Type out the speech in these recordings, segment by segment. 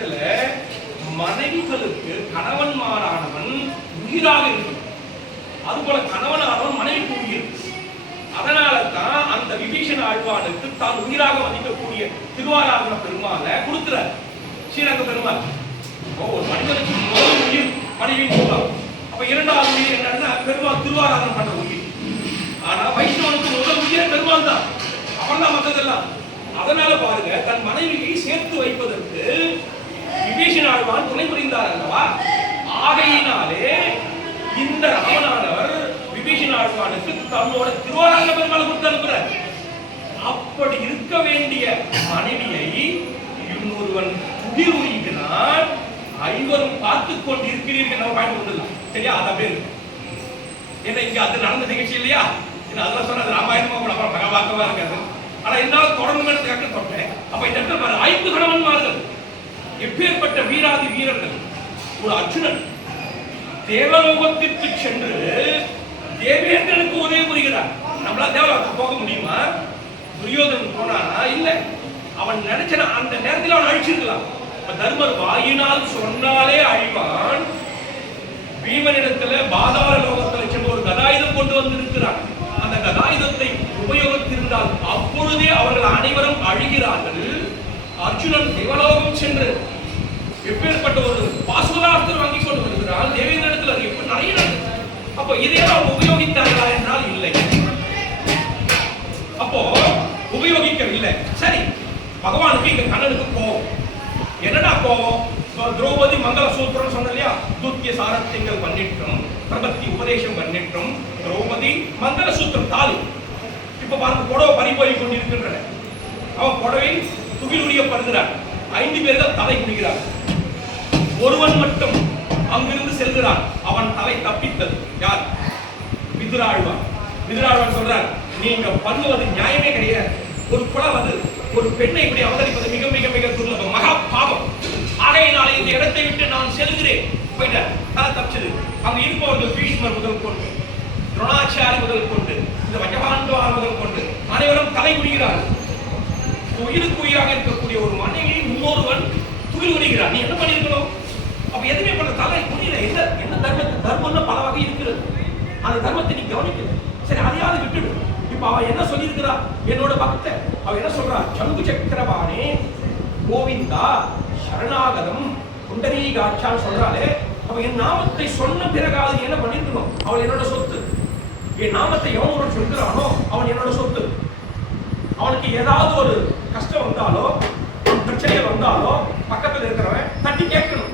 இடத்துல மனைவிகளுக்கு கணவன்மாரானவன் உயிராக இருக்கும். அதுபோல கணவனானவன் மனைவிக்கு உயிர். அதனால தான் அந்த விபீஷண ஆழ்வானுக்கு தான் உயிராக மதிக்கக்கூடிய திருவாராதன பெருமாளை கொடுக்கிறார் ஸ்ரீரங்க பெருமாள். ஒரு மனிதனுக்கு முதல் உயிர் மனைவியின் மூலம். அப்ப இரண்டாவது உயிர் என்னன்னா பெருமாள் திருவாராதனம் பண்ண உயிர். ஆனா வைஷ்ணவனுக்கு முதல் உயிர் பெருமாள் தான், அவன் தான் மற்றதெல்லாம். அதனால பாருங்க, தன் மனைவியை சேர்த்து வைப்பதற்கு விபீஷண ஆழ்வான் துணை புரிந்தார் அல்லவா. ஆகையினாலே இந்த ராமனானவர் விபீஷண ஆழ்வானுக்கு தன்னோட திருவாராதன பெருமாளை கொடுத்து அனுப்புறார். அப்படி இருக்க வேண்டிய மனைவியை இன்னொருவன் துகில் உயிர்க்கிறான். ஐவரும் பார்த்து கொண்டு இருக்கிறீர்கள் நம்ம பாயிண்ட் கொண்டுலாம் சரியா. அத பேரு ஏன்னா இங்க அது நடந்த நிகழ்ச்சி இல்லையா. அதெல்லாம் சொன்னது ராமாயணமா கூட அப்புறம் பகவாக்கவா இருக்காது. ஆனா இருந்தாலும் தொடர்ந்து தொட்டேன். அப்ப இந்த இடத்துல 5 கணவன்மார்கள், எப்பேற்பட்ட வீராதி வீரர்கள். ஒரு அர்ஜுனன் தேவலோகத்திற்கு சென்று தேவேந்திரனுக்கு உதவி புரிகிறார். நம்மளால தேவலோகத்துக்கு போக முடியுமா? துரியோதனன் போனானா? இல்ல. அவன் நினைச்சா அந்த நேரத்தில் அவன் அழிச்சிருக்கலாம். தர்மர் வாயினால் சொன்னாலே அழிவான். பீமனிடத்துல பாதாள லோகத்துல சென்று ஒரு கதாயுதம் கொண்டு வந்திருக்கிறார். அந்த கதாயுதத்தை உபயோகித்திருந்தால் அப்பொழுதே அவர்கள் அனைவரும் அழிகிறார்கள். அர்ஜுனன் தேவலோகம் சென்று எப்பேற்பட்ட ஒரு பாசுராஸ்திரம் வாங்கி கொண்டு வருகிறான் தேவேந்திரத்தில். அது எப்படி நிறைய நடந்தது. அப்போ இதையெல்லாம் உபயோகித்தார்களா என்றால் இல்லை. அப்போ உபயோகிக்கவில்லை. சரி, பகவானுக்கு இங்க கண்ணனுக்கு கோபம். என்னடா கோபம்? திரௌபதி மங்கள சூத்திரம் சொன்ன இல்லையா. தூத்திய சாரத்தியங்கள் பண்ணிட்டோம், பிரபத்தி உபதேசம் பண்ணிட்டோம். திரௌபதி மங்கள சூத்திரம் தாலி. இப்ப பாருங்க, புடவை பறிபோய் கொண்டிருக்கின்றன. அவன் புடவை துகில் உரியப்படுகிறார். 5 பேர்கள் தலை குடிக்கிறார். ஒருவன் மட்டும் அங்கிருந்து செல்கிறான். அவன் தலை தப்பித்தது. யார்? விதுராழ்வான். விதுராழ்வான் சொல்றார், நீங்க பண்ணுவது நியாயமே கிடையாது. ஒரு குலவது ஒரு பெண்ணை இப்படி அவதரிப்பது மிக மிக மிக துர்லபம், மகா பாவம். ஆகையினாலே இந்த இடத்தை விட்டு நான் செல்கிறேன். போயிட்ட தலை தப்பிச்சது. அங்க இருப்பவர்கள் பீஷ்மர் முதல் கொண்டு, துரோணாச்சாரி முதல் கொண்டு, இந்த வஜபாண்டவார் முதல் கொண்டு அனைவரும் தலை குடிகிறார்கள். உயிருக்கு உயிராக இருக்கக்கூடிய ஒரு மனைவி இன்னொருவன் துயில் உரிகிறார். நீ என்ன பண்ணிருக்கணும்? அப்ப எதுவுமே பண்ண தலை குடியில என்ன தர்மம்னு பல வகை இருக்கிறது. அந்த தர்மத்தை நீ கவனிக்கல. சரி, அதையாவது விட்டுடு. இப்ப அவ என்ன சொல்லியிருக்கிறா? என்னோட பக்த அவ என்ன சொல்றா? சங்கு சக்கரபாணி கோவிந்தா சரணாகதம் குண்டரீகாட்சான்னு சொல்றாளே. அவ என் நாமத்தை சொன்ன பிறகாவது என்ன பண்ணிருக்கணும்? அவள் என்னோட சொத்து. என் நாமத்தை எவனோட சொல்கிறானோ அவன் என்னோட சொத்து. அவனுக்கு ஏதாவது ஒரு கஷ்டம் வந்தாலோ பிரச்சனை வந்தாலோ பக்கத்தில் இருக்கிறவன் தட்டி கேட்கணும்.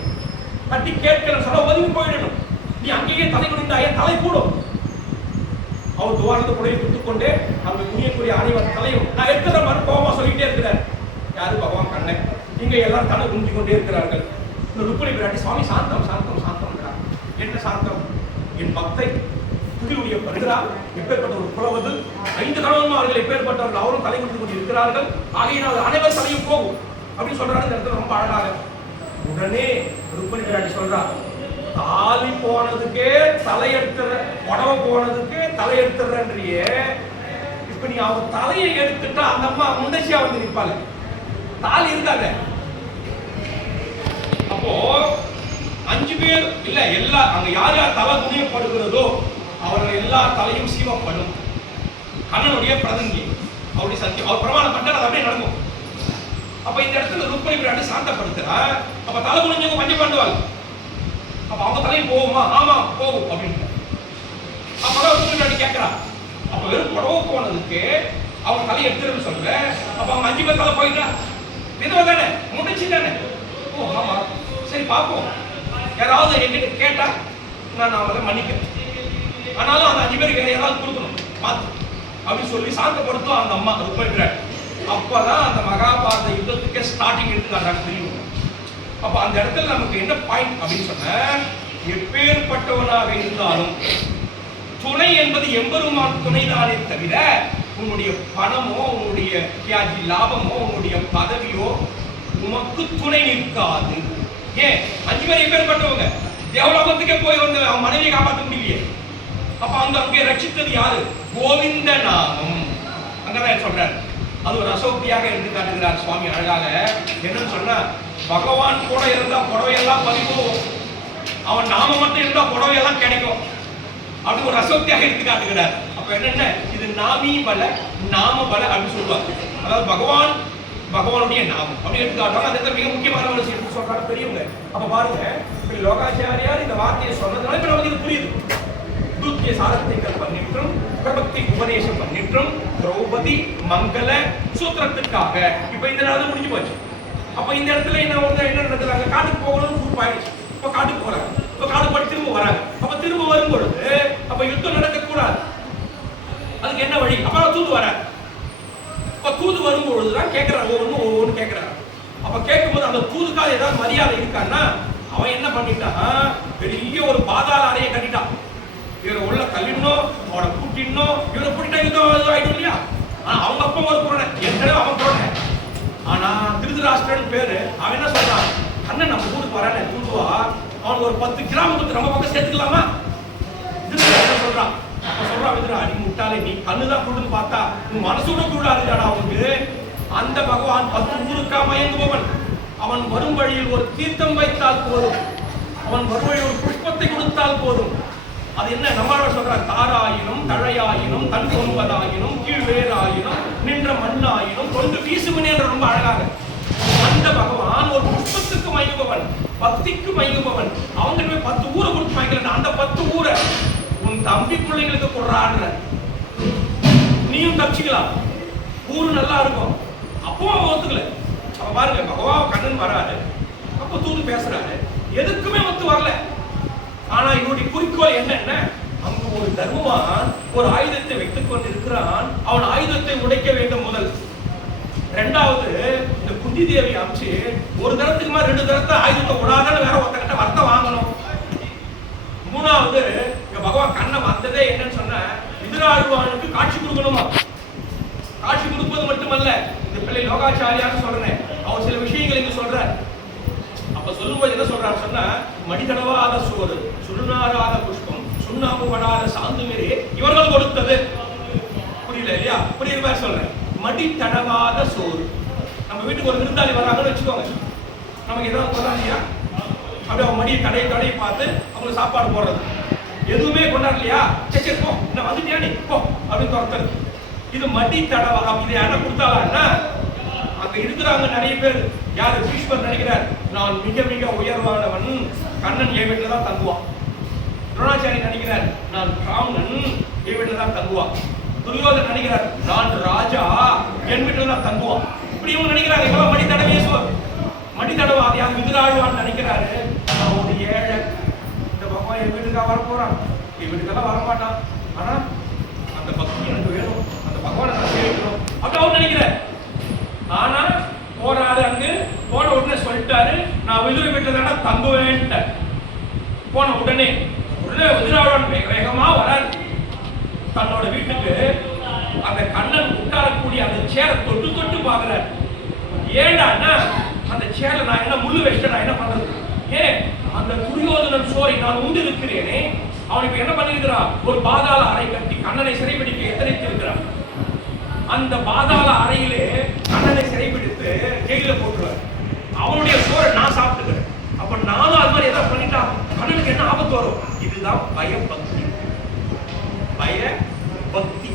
தட்டி கேட்கணும் சொல்ல ஒதுங்கி போயிடணும். நீ அங்கேயே தலை குனிந்தாயே தலை கூடும். அவர் துவாரத்தை புடையை குத்துக்கொண்டே அந்த குனியக்கூடிய அனைவர் தலையும் நான் எடுக்கிற மாதிரி கோபமா சொல்லிட்டே இருக்கிறார். யாரு? பகவான் கண்ணன். இங்க எல்லாம் தலை குனிஞ்சு கொண்டே இருக்கிறார்கள். இந்த ருக்மிணி பிராட்டி சுவாமி சாந்தம் சாந்தம் சாந்தம். என்ன சாந்தம்? என் பக்தை துகிலுடைய வருகிறார். எப்பேற்பட்ட ஒரு புலவது. 5 கணவன்மார்கள் எப்பேற்பட்டவர்கள் அவரும் தலை குனிந்து கொண்டு இருக்கிறார்கள். ஆகையினால் அனைவர் தலையும் போகும் அப்படின்னு சொல்றாரு. இந்த இடத்துல ரொம்ப அழகாக உடனே ருக்மிணி பிராட்டி சொல்றார், தாலி போனதுக்கே தலையெடுத்துற, உடவை போனதுக்கு தலையெடுத்துறன்றியே. இப்ப நீ அவன் தலையை எடுத்துட்டா அந்த அம்மா முண்டசியா வந்து நிற்பாங்க. தாலி இருக்காங்க. அப்போ 5 பேர் இல்ல, எல்லா அங்க யார் யார் தலை குனியப்படுகிறதோ அவர்கள் எல்லா தலையும் சீவப்படும். கண்ணனுடைய பிரதங்கி அவருடைய சத்தியம். அவர் பிரமாணம் பண்ணால் அது அப்படியே நடக்கும். அப்ப இந்த இடத்துல ருக்மிணி பிராட்டி சாந்தப்படுத்துறா. அப்ப தலை குனிஞ்சவங்க பஞ்சம் பண்ணுவாங்க. அப்ப அவங்க தலையும் போகுமா? ஆமா போகும் அப்படின்னு. அப்பதான் ருக்மிணி பிராட்டி கேட்கிறா. அப்ப வெறும் புடவை போனதுக்கு அவங்க தலையை எடுத்துருன்னு சொல்ற. அப்ப அவங்க 5 பேர் தலை போயிட்டா விதவை தானே, முடிச்சு தானே. ஓ ஆமா, சரி பார்ப்போம். யாராவது என்கிட்ட கேட்டா நான் அவரை மன்னிக்கிறேன். ஆனாலும் அந்த 5 பேருக்கு யாராவது கொடுக்கணும் பார்த்து அப்படின்னு சொல்லி சாந்தப்படுத்தும் அந்த அம்மா ருக்மிணி பிராட்டி. அப்பதான் அந்த மகாபாரத யுத்தத்துக்கு ஸ்டார்டிங் எடுத்துக்காட்டாங்க தெரியும். அப்ப அந்த இடத்துல நமக்கு என்ன பாயிண்ட் அப்படின்னு சொன்ன, எப்பேற்பட்டவனாக இருந்தாலும் துணை என்பது எம்பெருமான் துணைதானே தவிர உன்னுடைய பணமோ உன்னுடைய வியாஜி லாபமோ உன்னுடைய பதவியோ உமக்கு துணை நிற்காது. ஏன் 5 பேர் எப்பேற்பட்டவங்க? தேவலோகத்துக்கே போய் வந்து அவன் மனைவியை காப்பாற்ற முடியலையே. அப்ப அங்கே ரட்சித்தது யாரு? கோவிந்த நாமம். அங்கதான் சொல்றாரு. அது ஒரு அசோக்தியாக எடுத்து காட்டுகிறார் சுவாமி அழகாக. என்னன்னு சொன்னா, பகவான் கூட இருந்தா புடவையெல்லாம் பறிப்போம், அவன் நாம மட்டும் இருந்தா புடவையெல்லாம் கிடைக்கும். அப்படி ஒரு ரசோத்தியாக எடுத்து காட்டுகிறார். அப்ப என்னென்ன இது நாமி பல நாம பல அப்படின்னு சொல்லுவாங்க. அதாவது பகவானுடைய நாமம் அப்படி எடுத்து காட்டுவாங்க. அந்த மிக முக்கியமான ஒரு விஷயம் சொல்றாங்க பெரியவங்க. அப்ப பாருங்க, இப்படி லோகாச்சாரியார் இந்த வார்த்தையை சொன்னதுனால இப்ப நமக்கு இது புரியுது. தூத்திய சாரத்தைகள் பண்ணிற்றும், பிரபக்தி உபதேசம் பண்ணிற்றும், திரௌபதி மங்கள சூத்திரத்துக்காக இப்ப இந்த நாள் முடிஞ்சு போச்சு. அப்ப இந்த இடத்துல என்ன நடக்குறாங்க, காட்டுக்கு போகணும்னு குரூப் ஆயிடுச்சு. இப்ப காட்டுக்கு போறாங்க, இப்ப காடு படி திரும்ப வராங்க. அப்ப திரும்ப வரும் பொழுது அப்ப யுத்தம் நடக்க கூடாது, அதுக்கு என்ன வழி? அப்ப தூது வராங்க. அப்ப தூது வரும் பொழுதுதான் கேட்கிறாங்க, ஒவ்வொன்னு கேட்கிறாங்க. அப்ப கேட்கும்போது அந்த தூதுக்காக ஏதாவது மரியாதை இருக்கான்னா அவன் என்ன பண்ணிட்டான், பெரிய ஒரு பாதாள அறையை கட்டிட்டான். இவரை உள்ள தள்ளிடணும், அவனை கூட்டிடணும், இவரை கூட்டிட்டா யுத்தம் ஆயிடும் இல்லையா? அவங்க அப்பா ஒரு குரணை, ஏற்கனவே அவன் குரணை. ஆனா திருதராஷ்டிரன் பேரு, அவன் என்ன சொல்றான், அண்ணன் நம்ம ஊருக்கு வரானே தூதுவா, அவனுக்கு ஒரு 10 கிராமத்துக்கு நம்ம பக்கம் சேர்த்துக்கலாமா? சொல்றான். அப்ப சொல்றான், எதிர அடி முட்டாளே, நீ கண்ணுதான் குருடுன்னு பார்த்தா உன் மனசோட குருடாதுடா அவனுக்கு. அந்த பகவான் 10 ஊருக்கா மயங்குபவன். அவன் வரும் வழியில் ஒரு தீர்த்தம் வைத்தால் போதும், அவன் வரும் வழியில் ஒரு புஷ்பத்தை கொடுத்தால் போதும். அது என்ன நம்மளோட சொல்ற, தாராயினும் தழையாயினும் தன் கொன்பதாயினும் கீழ்வேராயினும் நின்ற மண்ணாயினும் கொண்டு வீசுமணி என்ற ரொம்ப அழகாக. அந்த பகவான் ஒரு புஷ்பத்துக்கு மயங்குபவன், பக்திக்கு மயங்குபவன். அவங்க 10 ஊரை கொடுத்து மயங்கல, அந்த 10 ஊரை உன் தம்பி பிள்ளைங்களுக்கு கொடுறான்ற, நீயும் தப்பிச்சுக்கலாம், ஊரு நல்லா இருக்கும். அப்போ அவன் ஒத்துக்கல. அப்ப பாருங்க, பகவான் கண்ணன் வராரு, அப்ப தூது பேசுறாரு, எதுக்குமே ஒத்து வரல. ஆனா இவனுடைய குறிக்கோள் என்னென்ன, அங்க ஒரு தர்மவான் ஒரு ஆயுதத்தை வைத்துக் கொண்டிருக்கிறான், அவன் ஆயுதத்தை உடைக்க வேண்டும் முதல். ரெண்டாவது, இந்த குந்தி தேவி அமைச்சு ஒரு தரத்துக்கு மேல 2 தரத்தை ஆயுதத்தை விடாதான்னு வேற ஒருத்தங்கிட்ட வர்த்தம் வாங்கணும். மூணாவது, இங்க பகவான் கண்ணன் வந்ததே என்னன்னு சொன்ன, எதிராழ்வானுக்கு காட்சி கொடுக்கணுமா. காட்சி கொடுப்பது மட்டுமல்ல, இந்த பிள்ளை லோகாச்சாரியான்னு சொல்றேன், அவர் சில விஷயங்கள் இங்க சொல்ற. அப்ப சொல்லும்போது என்ன சொல்றாரு சொன்னா, மடிதடவாத சோறு, சுடுநாராத புஷ்பம், சுண்ணாம்பு படாத சாந்துமிரே இவர்கள் கொடுத்தது. புரியல இல்லையா? புரியுற மாதிரி சொல்றேன். மடிதடவாத சோறு. நம்ம வீட்டுக்கு ஒரு விருந்தாளி வராங்கன்னு வச்சுக்கோங்க, நமக்கு ஏதாவது கொண்டாடியா, அப்படியே அவன் மடியை தடையை பார்த்து அவங்களுக்கு சாப்பாடு போடுறது, எதுவுமே கொண்டாடலையா, சரி போ, நான் வந்துட்டியா நீ போ அப்படின்னு துரத்துறது. இது மடி தடவா. இதை யாரா கொடுத்தாலான்னா, அங்க இருக்கிறாங்க நிறைய பேர். யாரு? பீஷ்மர் நினைக்கிறார், நான் மிக மிக உயர்வானவன், கண்ணன் என் வீட்டுல தான் தங்குவான். துரோணாச்சாரி நினைக்கிறார், நான் பிராமணன், என் வீட்டுல தான் தங்குவான். துரியோதன் நினைக்கிறார், நான் ராஜா, என் வீட்டுல தான் தங்குவான். இப்படி இவங்க நினைக்கிறாங்க. இவ்வளவு மடி தடவையே மடி தடவா. அது யார்? விதுராழ்வான்னு நினைக்கிறாரு, நான் ஒரு ஏழை, இந்த பகவான் என் வீட்டுக்காக வர போறான், என் வீட்டுக்கெல்லாம் வரமாட்டான், ஆனா அந்த பக்தி எனக்கு வேணும், அந்த பகவானை நான் சேவிக்கணும் அப்படி அவர் நினைக்கிறார். ஆனா போறாரு, அங்கு போன உடனே சொல்லிட்டாரு, நான் விதுரை வீட்டுல தங்குவேன். போன உடனே விதுராழ்வான் வேகமா வராரு தன்னோட வீட்டுக்கு. அந்த கண்ணன் உட்காரக்கூடிய அந்த சேரை தொட்டு தொட்டு பாக்குறாரு. ஏண்டான்னா, அந்த சேரை நான் என்ன முள்ளு வச்சுட்டு நான் என்ன பண்றது? ஏன் அந்த துரியோதனன் சோரை நான் உண்டு இருக்கிறேனே, அவனுக்கு என்ன பண்ணிருக்கிறான், ஒரு பாதாள அறை கட்டி கண்ணனை சிறைபிடிக்க எத்தனைத்திருக்கிறான். அந்த பாதாள அறையிலே கண்ணனை சிறைபிடித்து ஜெயில போட்டுருவார். அவனுடைய சோரை நான் சாப்பிட்டுக்கிறேன். அப்ப நானும் அது மாதிரி ஏதாவது பண்ணிட்டா கண்ணனுக்கு என்ன ஆபத்து வரும்? இதுதான் பயபக்தி. பயபக்தி.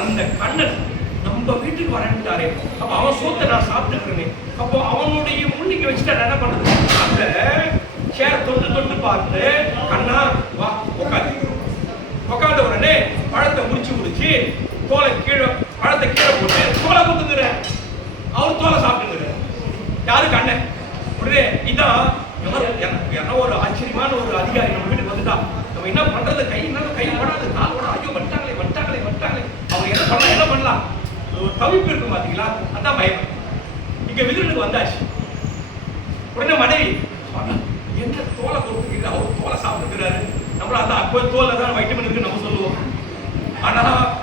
அந்த கண்ணன் நம்ம வீட்டுக்கு வரட்டாரே, அப்ப அவன் சோத்தை நான் சாப்பிட்டுக்கிறேன். அப்போ அவனுடைய முன்னிக்கு வச்சுட்டா என்ன பண்றது? அந்த சேர தொட்டு தொட்டு பார்த்து, கண்ணா வா உட்காந்த உடனே பழத்தை முடிச்சு தோலை கீழே, பழத்தை கீழே போட்டு தோலை குத்துங்கிற, அவர் தோலை சாப்பிட்டுங்கிற. யாரு? கண்ணன். உடனே இதான் என்ன ஒரு ஆச்சரியமான ஒரு அதிகாரி நம்ம வீட்டுக்கு வந்துட்டா, நம்ம என்ன பண்றது? கை ஓடாது, கால் ஓடாது, ஐயோ வட்டாங்களே. அவங்க என்ன பண்ணலாம்? ஒரு தவிப்பு இருக்கும் பாத்தீங்களா, அதான் பயம். இங்க விதுரனுக்கு வந்தாச்சு. உடனே மனைவி, என்ன தோலை கொடுத்துக்கிறது, அவர் தோலை சாப்பிட்டுக்கிறாரு, நம்மள அந்த அப்போ தோலை தான் வைட்டமின் இருக்கு நம்ம சொல்லுவோம். ஆனா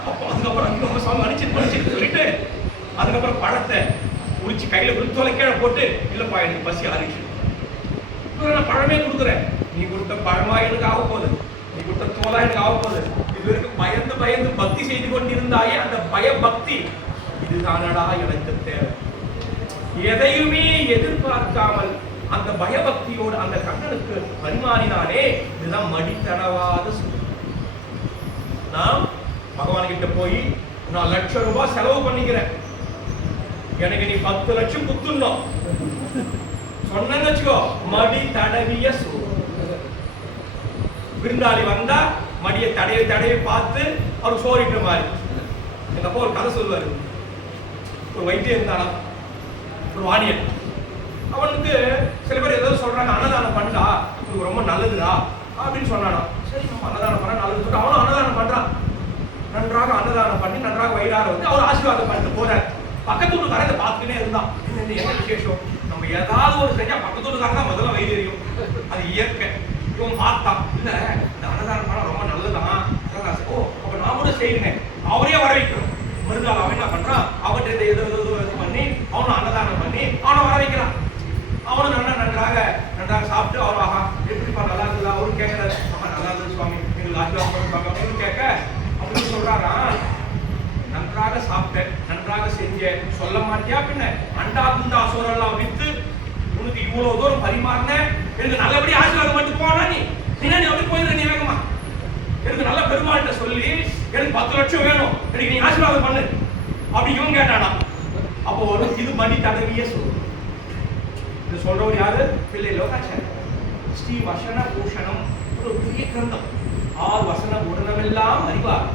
அப்போ அதுக்கப்புறம் சுவாமி மன்னிச்சு சொல்லிட்டு அதுக்கப்புறம் பழத்தை உரிச்சு கையில கொடுத்து தோலை கீழே போட்டு, இல்லப்பா எனக்கு பசி ஆறிச்சு, நான் பழமே கொடுக்குறேன், நீ கொடுத்த பழமா எனக்கு ஆக போகுது, நீ கொடுத்த தோலா எனக்கு ஆக போகுது. இது வரைக்கும் பயந்து பக்தி செய்து கொண்டிருந்தாயே, அந்த பயபக்தி இதுதானடா எனக்கு தேவை. எதையுமே எதிர்பார்க்காமல் அந்த பயபக்தியோடு அந்த கண்ணனுக்கு பரிமாறினானே, இதுதான் மடித்தடவாத சொல். நாம் பகவான் கிட்ட போய் நான் ₹1,00,000 செலவு பண்ணிக்கிறேன், எனக்கு நீ 10 லட்சம் குத்துணும் சொன்னு வச்சுக்கோ, மடி தடவிய சொல். விருந்தாளி வந்தா மடியை தடவை தடவை பார்த்து அவர் சோறிட்ட மாதிரி. எங்க அப்பா ஒரு கதை சொல்லுவாரு. ஒரு வைத்தியம் இருந்தானா, ஒரு வாணியன். அவனுக்கு சில பேர் ஏதாவது சொல்றாங்க, அன்னதானம் பண்ணா உனக்கு ரொம்ப நல்லதுடா அப்படின்னு சொன்னானா. சரி, நம்ம அன்னதானம் பண்ண நல்லது சொல்லிட்டு அவனும் அன்னதானம் பண்றான். நன்றாக அன்னதானம் பண்ணி நன்றாக வயிறார வந்து அவர் ஆசீர்வாதம் பண்ணிட்டு போறாரு. பக்கத்து வீட்டுக்காரன் இதை பார்த்துக்கிட்டே இருந்தான். என்ன விசேஷம், நம்ம ஏதாவது ஒரு செஞ்சா பக்கத்து வீட்டுக்காரன் தான் முதல்ல வயிறு எரியும், அது இயற்கை. இவன் பார்த்தான், இல்ல இந்த அன்னதானம் பண்ண ரொம்ப நல்லதுதான். ஓ, அப்ப நான் கூட செய்யறேன். அவரே வர வைக்கிறோம். மறுநாள் அவன் என்ன பண்றான், அவன்கிட்ட இது பண்ணி அவனும் அன்னதானம் பண்ணி அவனை வர வைக்கிறான். அவனும் நன்றாக சாப்பிட்டு அவர் ஆஹா எப்படிப்பா நல்லா இருக்குதா அவரும் கேட்கிறாரு. ஆமா நல்லா இருக்குது சுவாமி, எங்களுக்கு ஆசீர்வாதம் பண்ணுவாங்க அப்படின்னு கேட்க அப்படின்னு சொல்றாரா, நன்றாக சாப்பிட்டேன், நன்றாக செஞ்சேன், சொல்ல மாட்டியா பின்ன அண்டா குண்டா சோறெல்லாம் வித்து உனக்கு இவ்வளவு தூரம் பரிமாறின, எனக்கு நல்லபடி ஆசீர்வாதம் பண்ணிட்டு போனா நீ அப்படி போயிடுற. நீ வேகமா எனக்கு நல்ல பெருமாள்கிட்ட சொல்லி எனக்கு 10 லட்சம் வேணும், எனக்கு நீ ஆசீர்வாதம் பண்ணு அப்படி இவன் கேட்டானா. அப்போ ஒரு இது மணி தடவிய சொல். இது சொல்றவர் யாரு? பிள்ளை லோகாச்சாரி. ஸ்ரீ வசன பூஷணம் ஒரு பெரிய கிரந்தம். 6 வசன உடனமெல்லாம் அறிவார்,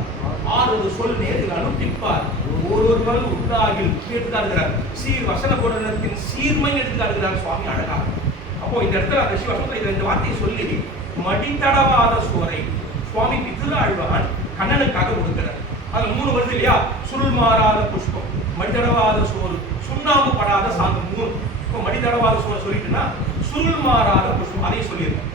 6 சொல் நேரில் அனுப்பிப்பார், ஒருவர்கள் உண்டாகில் எடுத்துக்காடுகிறார். சீர் வசன பூரணத்தின் சீர்மை எடுத்துக்காடுகிறார் சுவாமி அழகா. அப்போ இந்த இடத்துல அந்த சிவசத்துல இந்த வார்த்தையை சொல்லி மடித்தடவாத சோரை சுவாமி பிதுராழ்வான் கண்ணனுக்காக கொடுக்கிறார். அதுல 3 வருது இல்லையா, சுருள் மாறாத புஷ்பம், மடித்தடவாத சோறு, சுண்ணாம்பு படாத சாந்தம். 3 இப்போ மடித்தடவாத சோறு சொல்லிட்டுன்னா சுருள் மாறாத புஷ்பம் அதையும் சொல்லியிருக்கேன்.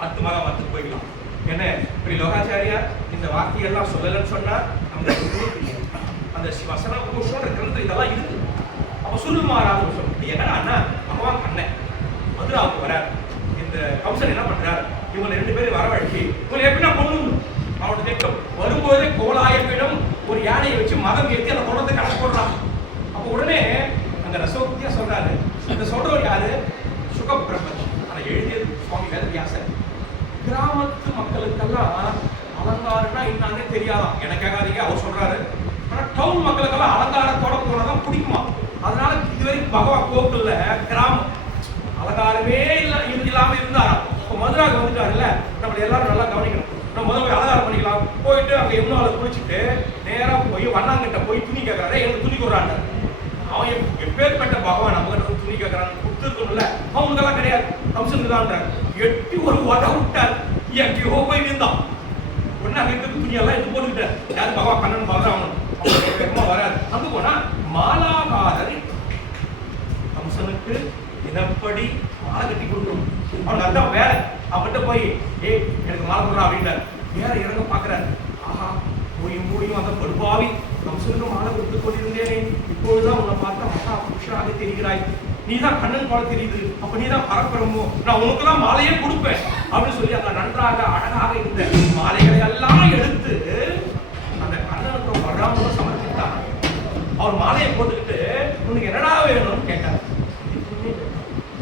அடுத்து மகாமத்துக்கு போய்க்கலாம். என்ன இப்படி லோகாச்சாரியார் இந்த வார்த்தையெல்லாம் சொல்லலன்னு சொன்னா அந்த வசன புஷ்பம் கிரந்தம் இதெல்லாம் இருக்கு. அப்ப சுருள் மாறாத புஷ்பம் என்னன்னா பகவான் கண்ணன் மதுராவுக்கு வரார். இந்த கம்சன் என்ன பண்றார், இவங்க 2 பேரும் வரவழைச்சி இவங்களை எப்படின்னா கொண்டு அவனோட திட்டம். வரும்போதே கோலாயப்பிடம் ஒரு யானையை வச்சு மதம் ஏற்றி அந்த குளத்தை கணக்கு போடுறான். அப்ப உடனே அந்த ரசோக்தியா சொல்றாரு. இந்த சொல்றவர் யாரு? சுகபிரம்மன். அதை எழுதியது சுவாமி வேதவியாசர். கிராமத்து மக்களுக்கெல்லாம் அலங்காரம்னா என்னன்னே தெரியாதான். எனக்காக அவர் சொல்றாரு. ஆனா டவுன் மக்களுக்கெல்லாம் அலங்காரத்தோட போனதான் பிடிக்குமா. அதனால இதுவரைக்கும் பகவான் கோவில்ல கிராமம் அலங்காரமே இல்லாம இருந்தாராம். இப்போ மதுராவுக்கு வந்துட்டாருல்ல, நம்மள எல்லாரும் நல்லா கவனிக்கணும். நம்ம முதல்ல போய் அலங்காரம் பண்ணிக்கலாம். போயிட்டு அங்க எம்னால குளிச்சுட்டு நேரா போய் வண்ணாங்கிட்ட போய் துணி கேட்கறாரு. எனக்கு துணி கொடுறாங்க. அவன் எப்பேற்பட்ட பகவான் நம்ம கிட்ட துணி கேட்கறான், கொடுத்துருக்கணும்ல. அவனுக்கெல்லாம் கிடையாது, கம்சனுக்கு தான். எட்டி ஒரு வட விட்டார், எங்கேயோ போய் நின்றான். உடனே அங்க இருக்கிற துணியெல்லாம் எடுத்து போட்டுக்கிட்டார். யாரு? பகவான் கண்ணன் பார்க்கறான். அவன் வராது. அங்க போனா மாலாகாரர் கம்சனுக்கு தினப்படி மாலை கட்டி கொடுக்கணும். அவனுக்கு அதான் வேலை. அவன்கிட்ட போய் எனக்கு மாலை போடுறான் அப்படின்றார். வேற இறங்க பாக்குறாரு. ஆஹா, மூடியும் அந்த படுபாவி கம்சனுக்கு மாலை கொடுத்து கொண்டிருந்தேனே, இப்பொழுதுதான் உன்னை பார்த்தா மகா புருஷனாக தெரிகிறாய், நீதான் கண்ணன் போல தெரியுது, அப்ப நீதான் பரப்புறமோ, நான் உனக்குலாம் மாலையே கொடுப்பேன் அப்படின்னு சொல்லி அந்த நன்றாக அழகாக இருந்த மாலைகளை எல்லாம் எடுத்து அந்த கண்ணனுக்கு வராமலும் சமர்ப்பித்தார். அவர் மாலையை போட்டுக்கிட்டு உனக்கு என்னடா வேணும்னு கேட்டார்.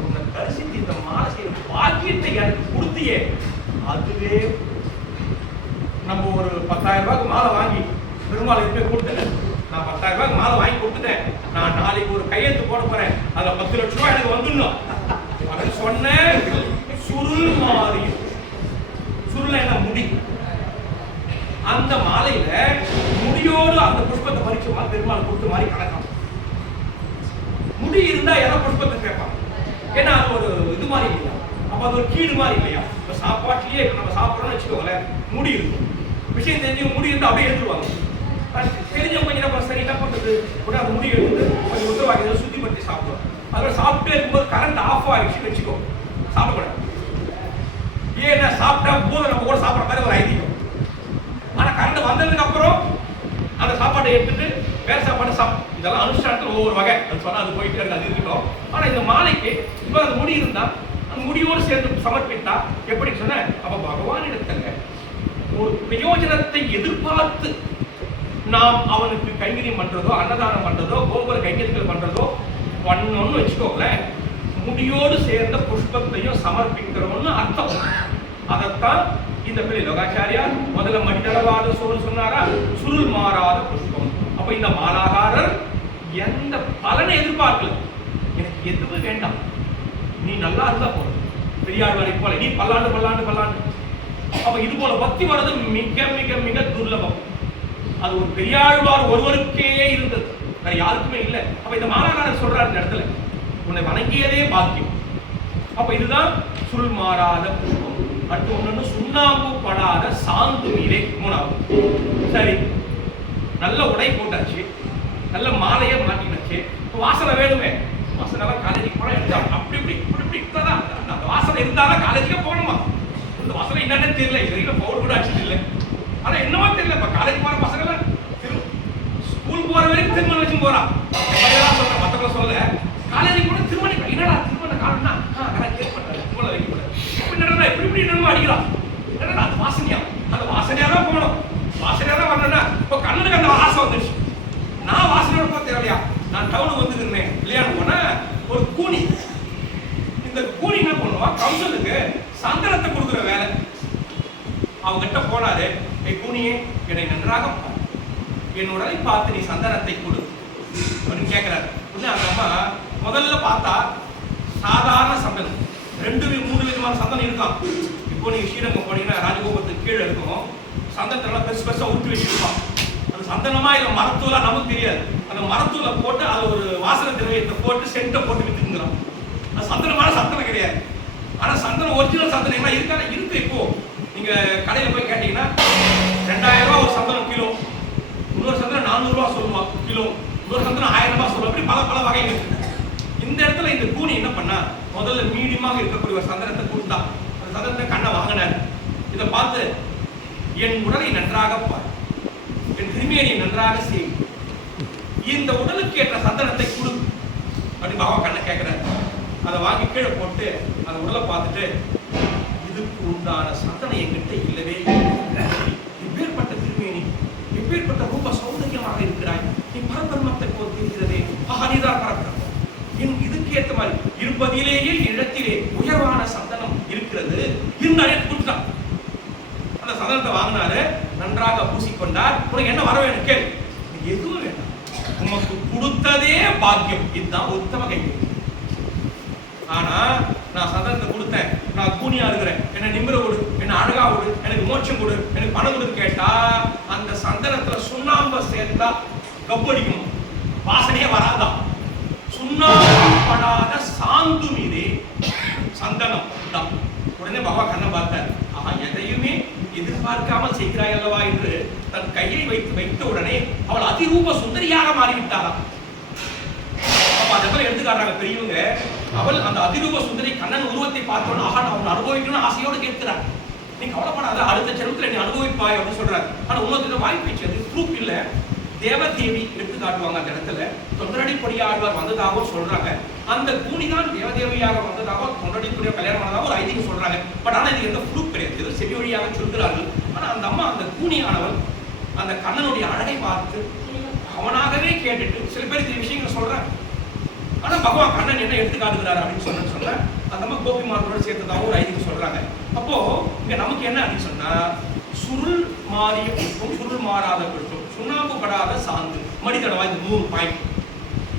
உன்னை தரிசித்து இந்த மாலை செய்ய பாக்கியத்தை எனக்கு கொடுத்தியே, அதுவே நம்ம ஒரு 10,000 ரூபாய்க்கு மாலை வாங்கி பெருமாள் போய் கொடுத்துட்டேன். நான் 10,000 ரூபாய்க்கு மாலை வாங்கி கொடுத்துட்டேன். நான் நாளைக்கு ஒரு கையெழுத்து போட போறேன், அதுல 10 லட்சம் ரூபாய் எனக்கு வந்துடணும் அப்படின்னு சொன்னேன். சுருள் மாறியும், சுருள் என்ன முடி, அந்த மாலையில முடியோடு அந்த புஷ்பத்தை பறிச்சு பெருமாள் கொடுத்த மாதிரி கணக்காம். முடி இருந்தா எதை புஷ்பத்தை கேட்பான், ஏன்னா அது ஒரு இது மாதிரி இல்லையா, அப்ப அது ஒரு கீடு மாதிரி இல்லையா. இப்ப சாப்பாட்டுலயே நம்ம சாப்பிடறோம்னு வச்சுக்கோங்களேன், முடி இருக்கும். விஷயம் தெரிஞ்சு முடி இருந்தா அப்படியே எடுத்துருவாங்க. தெரிஞ்சவங்க கொஞ்சம் நம்ம சரி என்ன பண்றது, உடனே அந்த முடி எடுத்து கொஞ்சம் உத்தரவாக சுத்திப்படுத்தி சாப்பிடுவோம். அதோட சாப்பிட்டே இருக்கும்போது கரண்ட் ஆஃப் ஆகிடுச்சுன்னு வச்சுக்கோ, சாப்பிடக்கூடாது. ஏன்னா சாப்பிட்டா போதும் நம்ம கூட சாப்பிட்ற மாதிரி ஒரு ஐதீகம். ஆனா கரண்ட் வந்ததுக்கு அப்புறம் அந்த சாப்பாட்டை எடுத்துட்டு வேற சாப்பாடு சாப்பிடும். இதெல்லாம் அனுஷ்டானத்தில் ஒவ்வொரு வகை அது சொன்னா அது போயிட்டு இருக்கு, அது இருக்கட்டும். ஆனா இந்த மாலைக்கு இப்ப அந்த முடி இருந்தா அந்த முடியோடு சேர்ந்து சமர்ப்பித்தா எப்படி சொன்ன, அப்ப பகவானிடத்துல ஒரு பிரயோஜனத்தை எதிர்பார்த்து நாம் அவனுக்கு கைங்கரியம் பண்றதோ, அன்னதானம் பண்றதோ, கோபுர கைங்கரியங்கள் பண்றதோ பண்ணணும்னு வச்சுக்கோங்களேன், முடியோடு சேர்ந்த புஷ்பத்தையும் சமர்ப்பிக்கிறோம்னு அர்த்தம். அதைத்தான் இந்த பிள்ளை லோகாச்சாரியார் முதல்ல மடிதளவாத சொன்னாரா, சுருள் மாறாத புஷ்பம். அப்ப இந்த மாலாகாரர் எந்த பலனை எதிர்பார்க்கல, எனக்கு எதுவும் வேண்டாம், நீ நல்லா இருந்தா போதும், பெரியாழ்வாரை போல நீ பல்லாண்டு பல்லாண்டு பல்லாண்டு. அப்ப இது போல பக்தி வர்றது மிக மிக மிக துர்லபம். அது ஒரு பெரியாழ்வார் ஒருவருக்கே இருந்தது, வேற யாருக்குமே இல்லை. அப்ப இந்த மாலாகாரர் சொல்றாரு இந்த இடத்துல, உன்னை வணங்கியதே பாக்கியம். அப்ப இதுதான் சுருள் மாறாத புஷ்பம். அடுத்து ஒண்ணு சுண்ணாம்பு படாத சாந்து நீரே மூணாவது. சரி, நல்ல உடை போட்டாச்சு, நல்ல மாலையை மாட்டினாச்சு, வாசனை வேணுமே. வாசனை காலேஜுக்கு போனா எடுத்தா அப்படி இப்படி இப்படி இப்படி இப்பதான் அந்த வாசனை இருந்தாலும் காலேஜுக்கு போகணுமா? இந்த வாசனை என்னன்னு தெரியல, இது பவுடர் கூட அடிச்சது இல்லை. ஆனா என்னவோ தெரியல, இப்ப காலேஜ் போற பசங்க ஸ்கூல் போற வரைக்கும் திருமணம் வச்சு போறான். சொல்றேன், மத்தவங்க சொல்ல காலேஜுக்கு கூட திருமணம். என்னடா திருமண காலம்னா போல வைக்கப்படாது, இப்படி இப்படி என்னமோ அடிக்கலாம். என்னடா அது வாசனையா? அந்த வாசனையா தான் போகணும், வாசனையா தான் வரணும்னா இப்போ கண்ணனுக்கு அந்த ஆசை வந்துருச்சு. நான் வாசனையோட போக தேவையா? நான் டவுனுக்கு வந்துருந்தேன் இல்லையா போனா ஒரு கூனி, இந்த கூனி என்ன பண்ணுவா, கவுன்சிலுக்கு சந்தனத்தை கொடுக்குற வேலை. அவங்ககிட்ட போனாரு, கூனியே என்னை நன்றாக என் உடலை பார்த்து நீ சந்தனத்தை கொடு அப்படின்னு கேட்கிறாரு. அந்த அம்மா முதல்ல பார்த்தா சாதாரண சந்தனம், 2-3 விதமான சந்தனம் இருக்கான். இப்போ நீங்க ஸ்ரீரங்கம் போனீங்கன்னா ராஜகோபுரத்துக்கு கீழே இருக்கும் சந்தனத்தை நல்லா பெருசு பெருசா ஊற்றி வச்சிருப்பான். அந்த சந்தனமா இல்லை மரத்தூளா நமக்கு தெரியாது. அந்த மரத்தூளை போட்டு அது ஒரு வாசனை திரவியத்தை போட்டு சென்ட்டை போட்டு வித்துங்கிறோம். அது சந்தனமான சந்தனம் கிடையாது. ஆனா சந்தனம் ஒரிஜினல் சந்தனம் என்ன இருக்கான இருக்கு. இப்போ நீங்க கடையில போய் கேட்டீங்கன்னா 2000 ரூபாய் ஒரு சந்தனம் கிலோ, இன்னொரு சந்தனம் 400 ரூபாய் சொல்லுவான் கிலோ, இன்னொரு சந்தனம் 1000 ரூபாய் சொல்லுவோம். அப்படி பல பல வகை இருக்கு. இந்த இடத்துல இந்த கூனி என்ன பண்ணா, முதல்ல மீடியமாக இருக்கக்கூடிய ஒரு சந்தனத்தை கொடுத்தா. அந்த சந்தனத்தை கண்ணை வாங்கினார். இதை பார்த்து என் உடலை நன்றாக பார், என் திரும்பியை நன்றாக செய், இந்த உடலுக்கு ஏற்ற சந்தனத்தை கொடு அப்படி பாபா கண்ணை கேட்கிறார். அதை வாங்கி கீழே போட்டு அந்த உடலை பார்த்துட்டு, இதுக்கு உண்டான சந்தனம் என்கிட்ட இல்லவே இல்லை, எப்பேற்பட்ட திருமேனி, எப்பேற்பட்ட ரூப சௌந்தரியமாக இருக்கிறாய், நீ பரபிரம்மத்தை போல் தெரிகிறதே, நீதான் பரபிரம்மம், இதுக்கு ஏற்ற மாதிரி இருப்பதிலேயே இடத்திலே உயர்வான சந்தனம் இருக்கிறது இருந்தாலே கொடுத்தான். அந்த சந்தனத்தை வாங்கினாரு, நன்றாக பூசிக்கொண்டார். உனக்கு என்ன வர வேணும் கேள், எதுவும் வேண்டாம், உமக்கு கொடுத்ததே பாக்கியம், இதுதான் உத்தம கை. ஆனா நான் சந்தனத்தை கொடுத்தேன், நான் கூனியா இருக்கிறேன், என்ன நிமிர கொடு, என்ன அழகா கொடு, எனக்கு மோட்சம் கொடு, எனக்கு பணம் கொடு கேட்டா அந்த சந்தனத்துல சுண்ணாம்ப சேர்த்தா கப்படிக்கணும், வாசனையே வராதான். சுண்ணாம்படாத சாந்து மீதே சந்தனம் தான். உடனே பாபா கண்ணை பார்த்தார். ஆஹா, எதையுமே எதிர்பார்க்காமல் செய்கிறாய் அல்லவா என்று தன் கையை வைத்த உடனே அவள் அதிரூப சுந்தரியாக மாறிவிட்டாராம். எடுத்துக்காட்டாங்க பெரியவங்க. அவள் அந்த அதிரூப சுந்தரி கண்ணன் உருவத்தை பார்த்தோன்னு, ஆஹா நான் அவனை அனுபவிக்கணும்னு ஆசையோடு கேட்கிறார். நீ கவலைப்படாத, அடுத்த ஜென்மத்தில் நீ அனுபவிப்பாய் அப்படின்னு சொல்றாரு. ஆனா இன்னொரு வாய்ப்பு வச்சு அது ப்ரூஃப் இல்ல. தேவதேவி எடுத்து காட்டுவாங்க அந்த இடத்துல, தொண்டரடிப்பொடி ஆழ்வார் வந்ததாகவும் சொல்றாங்க. அந்த கூனி தான் தேவதேவியாக வந்ததாக தொண்டரடிப்பொடியா கல்யாணம் பண்ணதாக ஒரு ஐதீகம் சொல்றாங்க. பட் ஆனா இது எந்த ப்ரூஃப் கிடையாது, இது செவி வழியாக சொல்கிறார்கள். ஆனா அந்த அம்மா அந்த கூனியானவள் அந்த கண்ணனுடைய அழகை பார்த்து அவனாகவே கேட்டுட்டு சில பேர் இந்த விஷயங்களை சொல்றாங்க. ஆனா பகவான் கண்ணன் என்ன எடுத்து காட்டுகிறார் அப்படின்னு சொன்ன அந்த அம்மா கோபிமாரோட சேர்த்ததாக ஒரு ஐதீகம் சொல்றாங்க. அப்போ இங்க நமக்கு என்ன அப்படின்னு சொன்னா, சுருள் மாறிய புஷ்பம், சுருள் மாறாத புஷ்பம், சுண்ணாம்பு படாத சாந்து, மடித்தடவா, இந்த 3 பாயிண்ட்.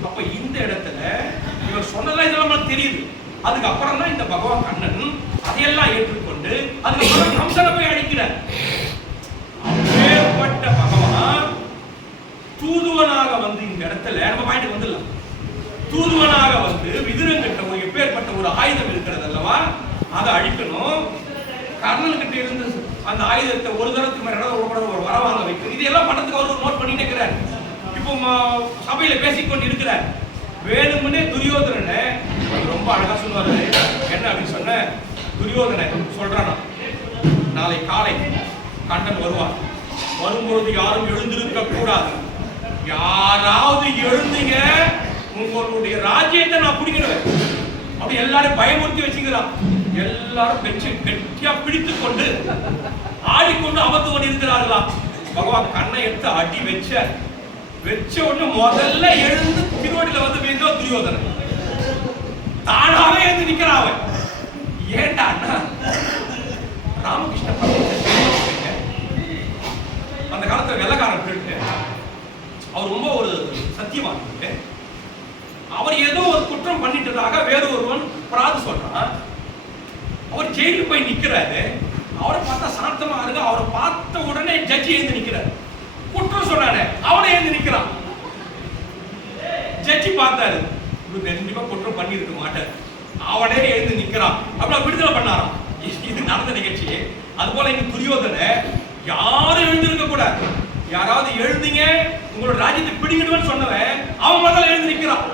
அப்ப இந்த இடத்துல இவர் சொன்னதெல்லாம் இதெல்லாம் நமக்கு தெரியுது. அதுக்கப்புறம் தான் இந்த பகவான் கண்ணன் அதையெல்லாம் ஏற்றுக்கொண்டு அதுக்கப்புறம் கம்சனை போய் அழிக்கிறார். அப்பேற்பட்ட பகவான் தூதுவனாக வந்து இந்த இடத்துல நம்ம பாயிண்ட் வந்துடலாம். தூதுவனாக வந்து விதுரங்கிட்ட ஒரு எப்பேற்பட்ட ஒரு ஆயுதம் இருக்கிறது அல்லவா, அதை அழிக்கணும். கர்ணன்கிட்ட இருந்து அந்த ஆயுதத்தை ஒரு தரத்துக்கு மேல ஒரு வரவாங்க வைக்கணும். இதெல்லாம் படத்துக்கு அவர் நோட் பண்ணிட்டு இருக்கிறார். இப்போ சபையில பேசிக்கொண்டு இருக்கிறார். வேணும்னே துரியோதனனை ரொம்ப அழகா சொல்லுவாரு. என்ன அப்படின்னு சொன்ன, துரியோதனை சொல்றானா, நாளை காலை கண்ணன் வருவார், வரும்பொழுது யாரும் எழுந்திருக்க கூடாது, யாராவது எழுந்தீங்க உங்களுடைய ராஜ்யத்தை நான் பிடிக்கிறேன் அப்படி எல்லாரும் பயமுறுத்தி வச்சுக்கிறான். எல்லாரும் கெட்டியா பிடித்துக் கொண்டு ஆடிக்கொண்டு அமர்ந்து கொண்டு இருக்கிறார்களா. பகவான் கண்ணை எடுத்து அடி வச்ச உடனே முதல்ல எழுந்து திருவடியில வந்து வீழ்ந்தோ துரியோதனன். தானாவே எழுந்து நிக்கிறான் அவன். ஏண்டா ராமகிருஷ்ண அந்த காலத்துல வெள்ளக்காரன் போயிட்டு அவர் ரொம்ப ஒரு சத்தியவான். அவர் ஏதோ ஒரு குற்றம் பண்ணிட்டதாக வேறு ஒருவன் பிராது சொல்றான். அவர் ஜெயிலுக்கு போய் நிக்கிறாரு. அவரை பார்த்தா சாந்தமா இருக்கு. அவரை பார்த்த உடனே ஜட்ஜி எழுந்து நிக்கிறாரு. குற்றம் சொன்னானே அவனை எழுந்து நிக்கிறான். ஜட்ஜி பார்த்தாரு, கண்டிப்பா குற்றம் பண்ணி இருக்க மாட்டார், அவனே எழுந்து நிக்கிறான். அப்படி விடுதலை பண்ணாராம். இது நடந்த நிகழ்ச்சி. அது போல இங்க துரியோதனை யாரும் எழுந்திருக்க கூடாது. யாராவது எழுந்தீங்க உங்களோட ராஜ்யத்தை பிடிக்கணும்னு சொன்னவன் அவன் முதல்ல எழுந்து நிக்கிறான்.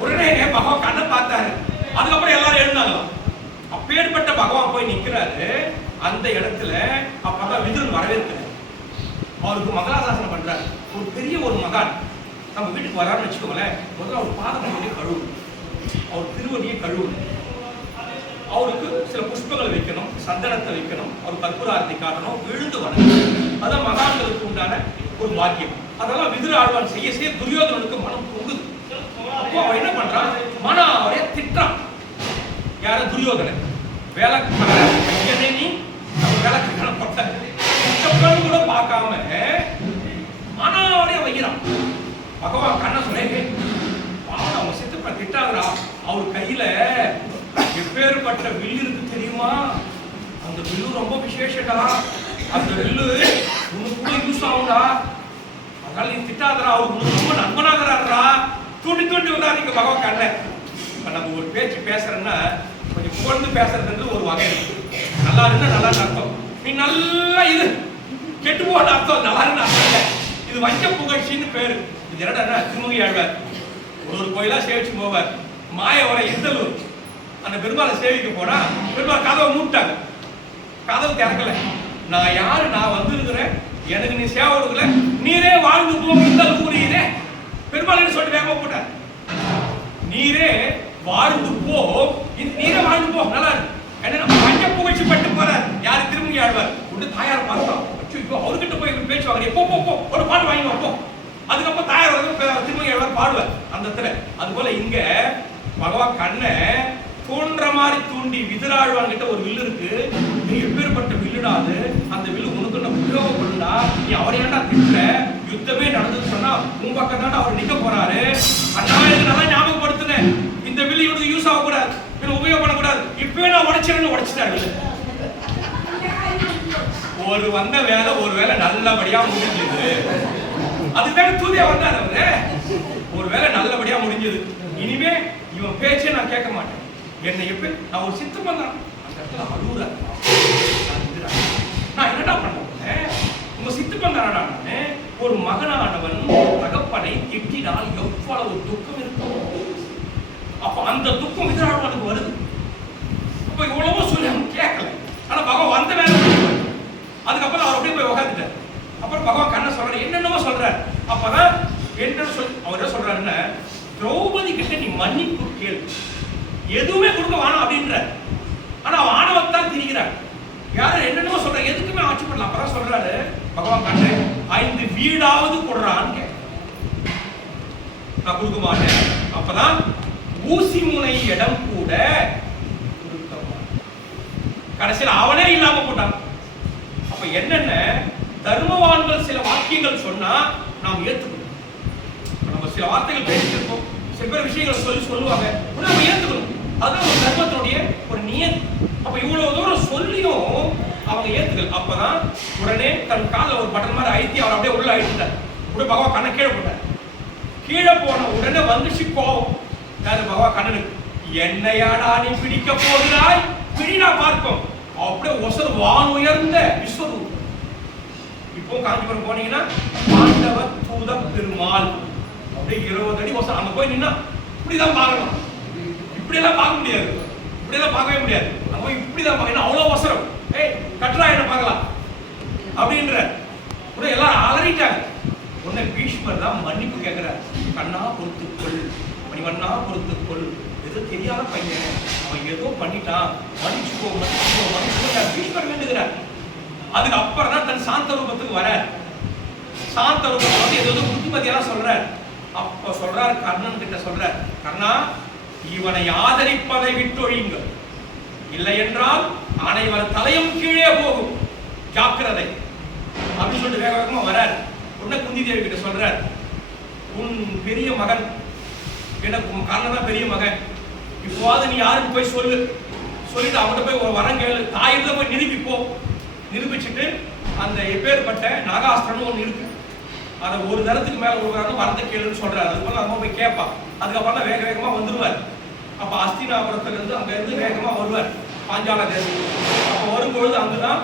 உடனே பகவான் கண்ணை பார்த்தாரு. அதுக்கப்புறம் எல்லாரும் எழுந்தாங்களாம். அப்பேற்பட்ட பகவான் போய் நிக்கிறாரு அந்த இடத்துல. அப்பதான் விதுரன் வரவேற்கிறார். அவருக்கு மங்களாசாசனம் பண்றாரு. ஒரு பெரிய ஒரு மகான் நம்ம வீட்டுக்கு வரான்னு வச்சுக்கோங்களேன். முதல்ல அவர் பாதத்தை கழுவு, அவர் திருவடியை கழுவு, அவருக்கு சில புஷ்பங்களை வைக்கணும், சந்தனத்தை வைக்கணும், அவர் கற்பூராரத்தை காட்டணும், விழுந்து வணங்கணும். அதான் மகான்களுக்கு உண்டான ஒரு பாக்கியம். அதெல்லாம் விதுர ஆழ்வான் செய்ய செய்ய துரியோதனனுக்கு மனம் பொங்குது. அப்போ அவன் என்ன பண்றான், அவரைய திட்டான். யார துரியோதனன் வேலைக்காரன் நீ வேலைக்காரன பட்ட கூட பார்க்காம அவரைய வைக்கிறான். பகவான் கண்ண சொல்லே அவன் சித்தப்ப திட்டாதரா. அவர் கையில எப்பேற்பட்ட வில்லு இருக்கு தெரியுமா? அந்த வில்லு ரொம்ப விசேஷடா. அந்த வில்லு உனக்கு கூட யூஸ் ஆகும்டா. அதனால நீ திட்டாதரா. அவருக்கு ரொம்ப நண்பனாகிறாரா. தூண்டி தூண்டி வந்தாருங்க பகவான் கண்ணன். இப்ப நம்ம ஒரு பேச்சு பேசுறேன்னா கொஞ்சம் புகழ்ந்து பேசுறதுன்றது ஒரு வகை இருக்கு. நல்லா இருந்தா நல்லா அர்த்தம். நீ நல்லா இது கெட்டு போன அர்த்தம். நல்லா இருந்தா அர்த்தம். இது வஞ்ச புகழ்ச்சின்னு பேரு. இது என்னடா திருமங்கை ஆழ்வார் ஒரு கோயிலா சேவிச்சு போவார். மாயவரை எந்தலூர் அந்த பெருமாளை சேவிக்க போனா பெருமாள் கதவை மூட்டாங்க. கதவு திறக்கல. நான் யாரு, நான் வந்திருக்கிறேன், எனக்கு நீ சேவை கொடுக்கல, நீரே வாழ்ந்து போகிற ஊரீரே. பெருமாள் சொல்லிட்டு வேகமா போட்டார். நீரே வாழ்ந்து போ, நீரே வாழ்ந்து போ. நல்லா என்ன பஞ்ச புகழ்ச்சி பட்டு போறார். யாரு? திருமங்கை ஆழ்வார். ஒன்று தாயார் பார்த்தோம். அவர்கிட்ட போய் பேச்சு வாங்க. போ போ போ ஒரு பாட்டு வாங்கி வைப்போம். அதுக்கப்புறம் தாயார் வந்து திருமங்கை ஆழ்வார் பாடுவார் அந்த இடத்துல. அது போல இங்க பகவான் கண்ணை தோன்ற மாதிரி தூண்டி விதுராழ்வான் கிட்ட ஒரு வில்லு இருக்கு. நீ எப்பேற்பட்ட வில்லுடாது, அந்த வில்லு உனக்கு நான் உபயோகப்படுண்டா. நீ அவரை ஏன்டா திட்டுற? யுத்தமே நடந்தது சொன்னா உன் பக்கம் தாண்டா அவர் நிக்க போறாரு. அண்ணா எனக்கு நல்லா ஞாபகப்படுத்தினேன். இந்த வில்லு இவனுக்கு யூஸ் ஆகக்கூடாது, இவனுக்கு உபயோகப்படக்கூடாது. இப்பவே நான் உடைச்சிருன்னு உடைச்சிட்டாரு. ஒரு வந்த வேலை ஒரு வேலை நல்லபடியா முடிஞ்சது. அதுதானே தூதியா வந்தார் அவரு. ஒரு வேலை நல்லபடியா முடிஞ்சது. இனிமே இவன் பேச்சே நான் கேட்க மாட்டேன். என்னை எப்ப நான் ஒரு சித்து பண்ணான் அந்த இடத்துல அழுகுற. நான் என்னடா பண்ணேன்? உங்க சித்து பண்ணாடா. ஒரு மகனானவன் தகப்பனை திட்டினால் எவ்வளவு துக்கம் இருக்கும். அப்ப அந்த துக்கம் விதுராழ்வானுக்கு வருது. அப்ப இவ்வளவோ சொல்லி அவன் கேட்கல. ஆனா பகவான் வந்த வேலை. அதுக்கப்புறம் அவர் அப்படியே போய் உட்காந்துட்டார். அப்புறம் பகவான் கண்ண சொல்றாரு, என்னென்னமோ சொல்றாரு. அப்பதான் என்ன அவர் என்ன சொல்றாருன்னா, திரௌபதி கிட்ட நீ மன்னிப்பு கேளு, எதுவுமே கொடுக்க வேணாம் அப்படின்ற. ஆனா அவன் ஆணவத்தான் திரிகிறார். யாரு என்னென்னமோ சொல்ற, எதுக்குமே ஆட்சி பண்ணலாம். அப்புறம் சொல்றாரு பகவான் கண்ண 5 வீடாவது கொடுறான்னு கேட்க. நான் கொடுக்க மாட்டேன். அப்பதான் ஊசி முனை இடம் கூட கடைசியில் அவனே இல்லாம போட்டான். அப்ப என்னென்ன தர்மவான்கள் சில வாக்கியங்கள் சொன்னா நாம் ஏத்துக்கணும். நம்ம சில வார்த்தைகள் பேசிட்டு இருப்போம், சில பேர் விஷயங்களை சொல்லுவாங்க, நம்ம ஏத்துக்கணும். அதுதான் ஒரு தர்மத்தினுடைய ஒரு நியதி. அப்ப இவ்வளவு தூரம் சொல்லியும் அவங்க ஏத்துக்கல. அப்பதான் உடனே தன் காலில் ஒரு பட்டன் மாதிரி அழுத்தி அவர் அப்படியே உள்ள அழுத்திட்டார். உடனே பகவான் கண்ணை கீழே போட்டார். கீழே போன உடனே வந்துச்சு கோபம். பகவான் கண்ணனுக்கு, என்னையாடா நீ பிடிக்க போகிறாய், பிடினா பார்ப்போம். அப்படியே ஒசர் வான் உயர்ந்த விஸ்வரூபம். இப்போ காஞ்சிபுரம் போனீங்கன்னா பாண்டவ தூத பெருமாள் அப்படியே 20 அடி ஒசர். அங்க போய் நின்னா இப்படிதான் பார்க்கணும். இப்படி எல்லாம் பார்க்க முடியாது, இப்படி எல்லாம் பார்க்கவே முடியாது. அங்க போய் இப்படிதான் பார்க்கணும். அவ்வளவு அவசரம். ஏய் கட்டுறா என்ன பார்க்கலாம் அப்படின்ற கூட எல்லாரும் அலறிட்டாங்க. உடனே பீஷ்மர் தான் மன்னிப்பு கேட்கிறார். கண்ணா பொறுத்துக்கொள், மணிவண்ணா பொறுத்துக்கொள், ஏதோ தெரியாத பையன், அவன் ஏதோ பண்ணிட்டான், மன்னிச்சுக்கோ மன்னிச்சுக்கோ மன்னிச்சுக்கோ பீஷ்மர் வேண்டுகிறார். அதுக்கு அப்புறம் தான் தன் சாந்த ரூபத்துக்கு வர. சாந்த ரூபத்தை வந்து ஏதோ புத்திமதியெல்லாம் சொல்றார். அப்ப சொல்றாரு கர்ணன் கிட்ட சொல்றார், கர்ணா இவனை ஆதரிப்பதை விட்டொழியுங்கள், இல்லை என்றால் அனைவர் தலையும் கீழே போகும், ஜாக்கிரதை அப்படின்னு சொல்லிட்டு வேக வேகமா வரார். உடனே குந்தி தேவி கிட்ட சொல்றார், உன் பெரிய மகன், எனக்கு காரணம் தான் பெரிய மகன், இப்போது நீ யாருக்கு போய் சொல்லு, சொல்லிட்டு அவங்ககிட்ட போய் ஒரு வரம் கேளு, தாயில போய் நிரூபிப்போ, நிரூபிச்சுட்டு அந்த எப்பேற்பட்ட நாகாஸ்திரம்னு ஒன்று இருக்கு, அதை ஒரு தரத்துக்கு மேல ஒரு தரம் வரத்தை கேளுன்னு சொல்றாரு. அது போல நம்ம போய் கேட்பான். அதுக்கப்புறம் தான் வேக வேகமா வந்துருவார். அப்ப அஸ்தினாபுரத்துல இருந்து அங்க இருந்து வேகமா வருவார் பாஞ்சால தேசம். அப்ப வரும்பொழுது அங்குதான்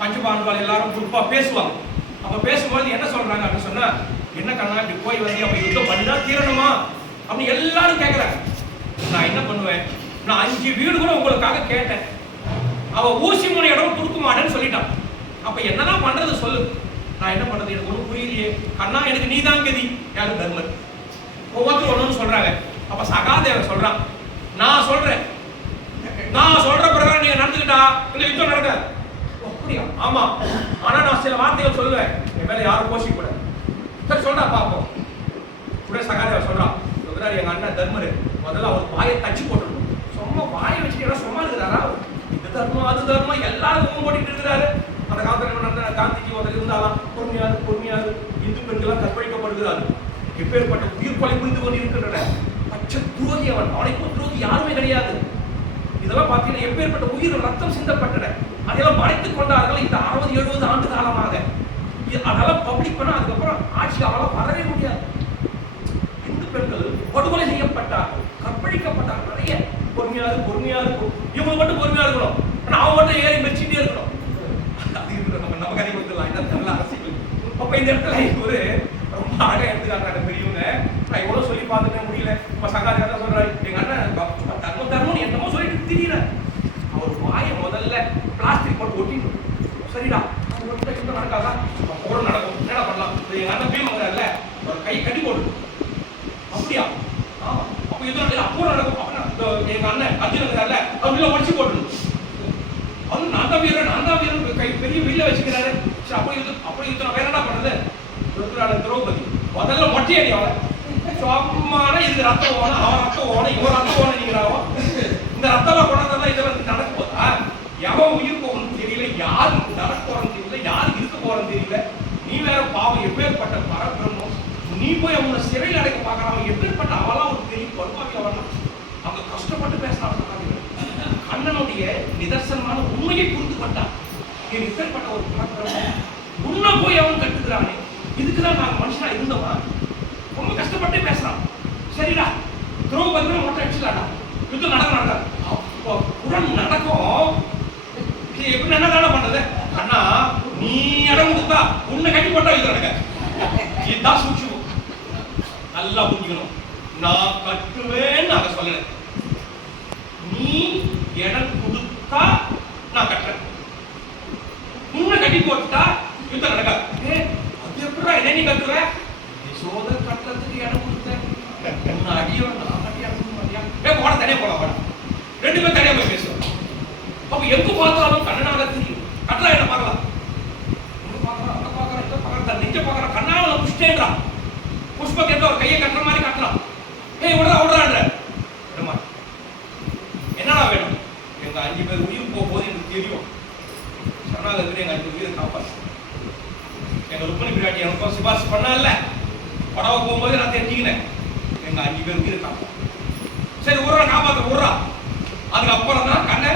பஞ்சபாண்டவாள் எல்லாரும் குரூப்பா பேசுவாங்க. அப்ப பேசும்போது என்ன சொல்றாங்க அப்படின்னு சொன்னா, என்ன கண்ணா இப்படி போய் வந்து அப்ப யுத்தம் பண்ணிதான் தீரணுமா அப்படின்னு எல்லாரும் கேட்கிறாங்க. நான் என்ன பண்ணுவேன், நான் 5 வீடு கூட உங்களுக்காக கேட்டேன், அவ ஊசி முனை இடம் கொடுக்க மாட்டேன்னு சொல்லிட்டான். அப்ப என்னதான் பண்றது சொல்லு, நான் என்ன பண்றது, எனக்கு ஒன்றும் புரியலையே கண்ணா, எனக்கு நீதான் கதி. யாரு? தர்மர். ஒவ்வொருத்தரும் ஒண்ணு சொல்றாங்க. அப்ப சகாதேவன் சொல்றான், நான் சொல்றேன், நான் சொல்ற பிரகாரம் நீங்க நடந்துக்கிட்டா இந்த யுத்தம் நடக்காது. அப்படியா? ஆமா, ஆனா நான் சில வார்த்தைகள் சொல்லுவேன், என் மேல யாரும் கோஷிக்கூடாது. சரி சொல்றா பாப்போம். உடனே சகாதேவன் சொல்றான், எங்க அண்ணன் தர்மரு முதல்ல அவர் வாயை தச்சு போட்டுருக்கோம். சும்மா வாயை வச்சுட்டு சும்மா இருக்கிறாரா, இது தர்மம் அது தர்மம் எல்லாரும் போட்டுட்டு இருக்கிறாரு. அந்த காலத்துல காந்திஜி முதல்ல இருந்தாலும் பொறுமையாது இந்து பெண்களால் கற்பழிக்கப்படுகிறாரு. எப்பேற்பட்ட உயிர் கொலை புரிந்து கொண்டு இருக்கின்றன. பச்சை துரோகி அவன், அவனைக்கு துரோகி யாருமே கிடையாது. இதெல்லாம் பார்த்தீங்கன்னா எப்பேற்பட்ட உயிர் ரத்தம் சிந்தப்பட்டன. அதெல்லாம் மறைத்துக் கொண்டார்கள் இந்த 60-70 ஆண்டு காலமாக. அதெல்லாம் பப்ளிக் பண்ண அதுக்கப்புறம் ஆட்சி அவளால் வரவே முடியாது. இந்து பெண்கள் படுகொலை செய்யப்பட்டார்கள், கற்பழிக்கப்பட்டார்கள். நிறைய பொறுமையா இருக்கும். இவங்க மட்டும் பொறுமையா இருக்கணும், அவன் மட்டும் ஏறி மெச்சிட்டே இருக்கணும். அது இருக்கணும். நம்ம கதை கொடுத்துடலாம். என்ன நல்ல அரசியல். அப்ப இந்த இடத்துல ஒரு ரொம்ப அழகா எடுத்துக்காட்டாங்க பெரியவங்க. நான் எவ்வளவு சொல்லி பார்த்துக்க முடியல. இப்ப சங்காதி சொல்றாரு, எங்க அண்ணன் தர்மம் என்னமோ சொல்லிட்டு திடீர அவர் வாயை முதல்ல பிளாஸ்டிக் போட்டு ஒட்டிட்டு, சரிடா நடக்காதா போற நடக்கும், என்ன பண்ணலாம். எங்க அண்ணன் பீமங்கிறார்ல, ஒரு கை கட்டி போட்டு. அப்படியா? ஆமா. அப்ப இது அப்போ நடக்கும். எங்க அண்ணன் அர்ஜுன் இருக்கிறார்ல, அவர் ஒடிச்சு போட்டு, அவரு நான் தான் வீரன் கை பெரிய வில்ல வச்சுக்கிறாரு. அப்படி யுத்தம் வேற என்ன பண்றது? திரௌபதி முதல்ல மொட்டை அடி, அவன் சும்மான இது ரத்தம் ஓன, அவன் ரத்தம் ஓன, இவன் ரத்தம் ஓன, நீங்கிறாவோ இந்த ரத்தம் கொண்டாதான் இதெல்லாம் நடக்க போதா? எவன் உயிர் போகணும்னு தெரியல, யாரு நடக்க போறன்னு தெரியல, யாரு இருக்க போறன்னு தெரியல. நீ வேற பாவம், எப்பேற்பட்ட பரப்பிரமும், நீ போய் அவனை சிறையில் அடைக்க பார்க்கறான். எப்பேற்பட்ட அவெல்லாம் ஒரு பெரிய பருவாவி. அவெல்லாம் அவங்க கஷ்டப்பட்டு பேசுறான். கண்ணனுடைய நிதர்சனமான உண்மையை புரிந்து கொண்டான். நீ எப்பேற்பட்ட ஒரு பரப்பிரமும், உன்னை போய் அவன் கட்டுக்கிறானே, இதுக்குதான் நாங்க மனுஷனா இருந்தோமா? ரொம்ப கஷ்டப்பட்டு பேசுறான். சரிடா, திரௌபதி மொட்டை அடிச்சுலாடா, யுத்தம் நடக்காது. அப்போ உடன் நடக்கும். எப்படி என்ன பண்றது? அண்ணா நீ இடம் கொடுத்தா உன்னை கட்டி போட்டா இது நடக்க. இதுதான் சூட்சுமம். நல்லா புரிஞ்சுக்கணும். நான் கட்டுவேன்னு அதை சொல்லல, நீ இடம் கொடுத்தா நான் கட்டுறேன். உன்னை கட்டி போட்டா யுத்தம் நடக்காது. அது எப்படா என்ன நீ கட்டுற? சோத கட்டுறதுக்கு இடம் கொடுத்தேன், உன்னை அடியோட நான் கட்டி அனுப்ப மாட்டியா? போட தனியா போலாம், ரெண்டு பேரும் தனியா போய் பேசுவோம். அப்ப எங்க பார்த்தாலும் கண்ணனாக தெரியும். கட்டலா என்ன பார்க்கலாம், நெஞ்ச பார்க்கறான், கண்ணால புஷ்டேன்றான். புஷ்பக்கு எந்த ஒரு கையை கட்டுற மாதிரி கட்டலாம். விடுறான்ற என்னடா வேணும்? எங்க 5 பேர் உயிர் போகும்போது எனக்கு தெரியும். சரணாகத்தில் எங்க 5 உயிரை காப்பாற்று. எங்க ருக்மணி பிராட்டி எனக்கும் சிபாரிசு பண்ணல, படவை போகும்போது நான் தெரிஞ்சுக்கினேன். எங்க 5 பேர் உயிரை காப்பாற்று. சரி ஊரை காப்பாற்ற விடுறா. அதுக்கப்புறம் தான் கண்ணை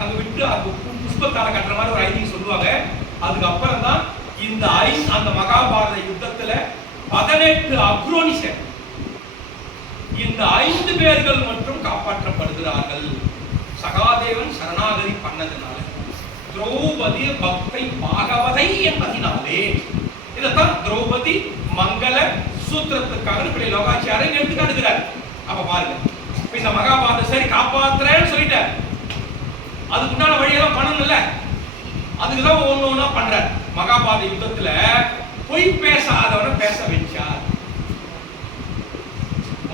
அங்க விட்டு அது புஷ்பத்தால கட்டுற மாதிரி ஒரு ஐதீகம் சொல்லுவாங்க. அதுக்கப்புறம் தான் இந்த அந்த மகாபாரத யுத்தத்துல 18 அக்ரோனிசர், இந்த 5 பேர்கள் மட்டும் காப்பாற்றப்படுகிறார்கள். சகாதேவன் சரணாகதி பண்ணதுனால, திரௌபதி பக்தை பாகவதை என்பதினாலே. இதைத்தான் திரௌபதி மங்கள சூத்திரத்துக்காக இப்படி லோகாச்சாரியன் எடுத்து காட்டுகிறார். அப்ப பாருங்க, இந்த மகாபாரத சரி காப்பாத்துறேன்னு சொல்லிட்டார், அதுக்கு உண்டான வழியெல்லாம் பண்ணணும்ல, அதுக்குதான் ஒண்ணு பண்ற. மகாபாரத யுத்தத்துல பொய் பேசாதவனை பேச வச்சார்.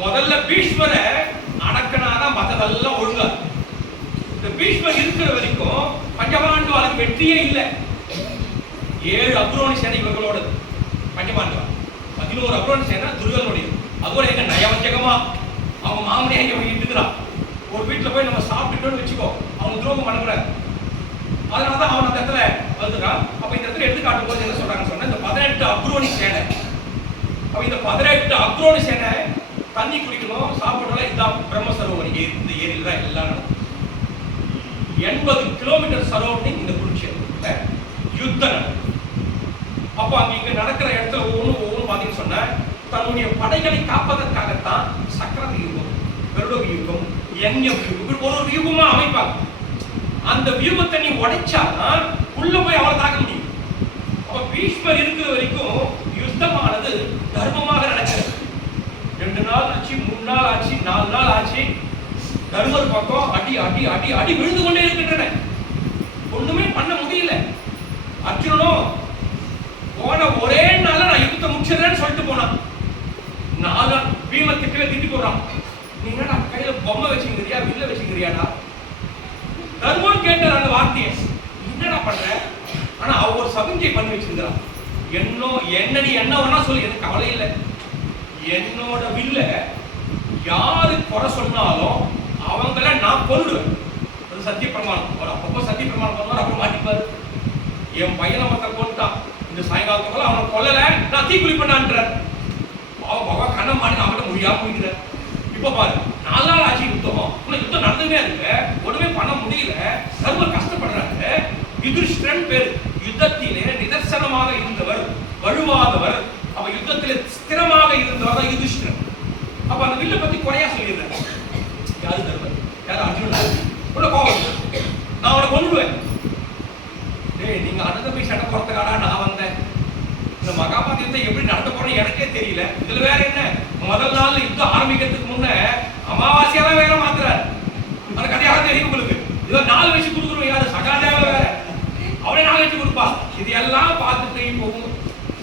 முதல்ல பீஷ்மரை அடக்கினாதான் மத்ததெல்லாம் ஒழுங்கா. இந்த பீஷ்மர் இருக்கிற வரைக்கும் பஞ்சபாண்டவாளுக்கு வெற்றியே இல்லை. 7 அக்ரோனி சேனை இவர்களோட பஞ்சபாண்டவா, 11 அக்ரோனி சேனை துர்யோதனுடைய. அதோட எங்க நயவஞ்சகமா அவன் மாமனே இவன் இட்டுக்கிறான். ஒரு வீட்டுல போய் நம்ம சாப்பிட்டுட்டோம்னு வச்சுக்கோ, அவன் துரோகம் பண்ணக்கூடாது. அதனாலதான் அவன் அந்த இடத்துல வந்துடுறான். அப்ப இந்த இடத்துல எடுத்து காட்டும் போது என்ன சொல்றாங்கன்னு சொன்னா, இந்த 18 அக்ரோனி சேனை, அப்ப இந்த 18 அக்ரோனி சேனை தண்ணி குடிக்கணும், சாப்பிடணும். இதுதான் பிரம்ம சரோவர் ஏரி. இந்த ஏரியில தான் எல்லாம் நடக்கும். 80 கிலோமீட்டர் சரௌண்டிங் இந்த குருட்சேத்திரத்துல யுத்தம் நடக்கும். அப்ப அங்க இங்க நடக்கிற இடத்துல ஒவ்வொன்று பாத்தீங்கன்னு சொன்ன, தன்னுடைய படைகளை காப்பதற்காகத்தான் சக்கர வியூகம், கருட வியூகம், யஞ வியூகம், ஒரு வியூகமா அமைப்பாங்க. அந்த வியூகத்தை நீ உடைச்சாதான் உள்ள போய் அவளை தாக்க முடியும். அப்ப பீஷ்மர் இருக்கிற வரைக்கும் யுத்தமானது தர்மமாக நடக்கிறது. 2 நாள் ஆச்சு, 3 நாள் ஆச்சு, 4 நாள் ஆச்சு. தர்மர் பக்கம் அடி அடி அடி அடி விழுந்து கொண்டே இருக்கின்றன. ஒண்ணுமே பண்ண முடியல. அர்ஜுனனும் போன ஒரே நாள் நான் யுத்தத்தை முடிச்சிடறேன்னு சொல்லிட்டு போனான். 4 நாள் பீமத்துக்கு திட்டி போறான். நீ என்னடா கையில பொம்மை வச்சுக்கிறியா, வில்ல வச்சுக்கிறியாடா? தர்மர் கேட்டார் அந்த வார்த்தையை, என்னடா பண்ற? ஆனா அவ ஒரு சமிஞ்சை பண்ணி வச்சிருக்கிறான். என்ன நீ என்ன வேணா சொல்லி, எனக்கு கவலை இல்லை. என்னோட வில்ல யாரு குறை சொன்னாலும் அவங்கள நான் கொல்லுவேன். அது சத்திய பிரமாணம். அவர் அப்பப்போ சத்திய பிரமாணம் பண்ணுவார், அப்புறம் மாட்டிப்பாரு. என் பையனை மத்த கொண்டுட்டான், இந்த சாயங்காலத்துக்குள்ள அவனை கொல்லல, நான் தீக்குழி பண்ணான்றார். அவன் பகவா கண்ண மாட்டி அவன்கிட்ட முடியாம போய்க்கிறார். இப்ப பாரு, 4 நாள் ஆட்சி யுத்தம், யுத்தம் நடந்துட்டே இருக்கு, ஒண்ணுமே பண்ண முடியல. ரொம்ப கஷ்டப்படுறாரு. யுதிஷ்டிரன் பேர். யுத்தத்திலே நிதர்சனமாக இருந்தவர், வலுவாதவர். அப்ப யுத்தத்திலே ஸ்திரமாக இருந்தவர் தான் யுதிஷ்டிரன். அப்ப அந்த வில்ல பத்தி குறையா சொல்லிடுறாரு. யாரு தர்மர், யாரு அர்ஜுனன். உள்ள கோவம், நான் அவனை கொண்டுடுவேன். டேய், நீங்க அண்ணன் போய் சண்டை போறதுக்காடா நான் வந்தேன். இந்த மகாபாரதத்தை எப்படி நடத்த போறேன்னு எனக்கே தெரியல. இதுல வேற என்ன, முதல் நாள் யுத்தம் ஆரம்பிக்கிறதுக்கு முன்ன அமாவாசையெல்லாம் வேற மாத்துறாரு. அந்த கதையாக தெரியும் உங்களுக்கு. இதை 4 வச்சு கொடுக்குறோம். யாரு சகாதேவ வேற, அவனே 4 வச்சு கொடுப்பா. இது எல்லாம் பார்த்துட்டு போகும்.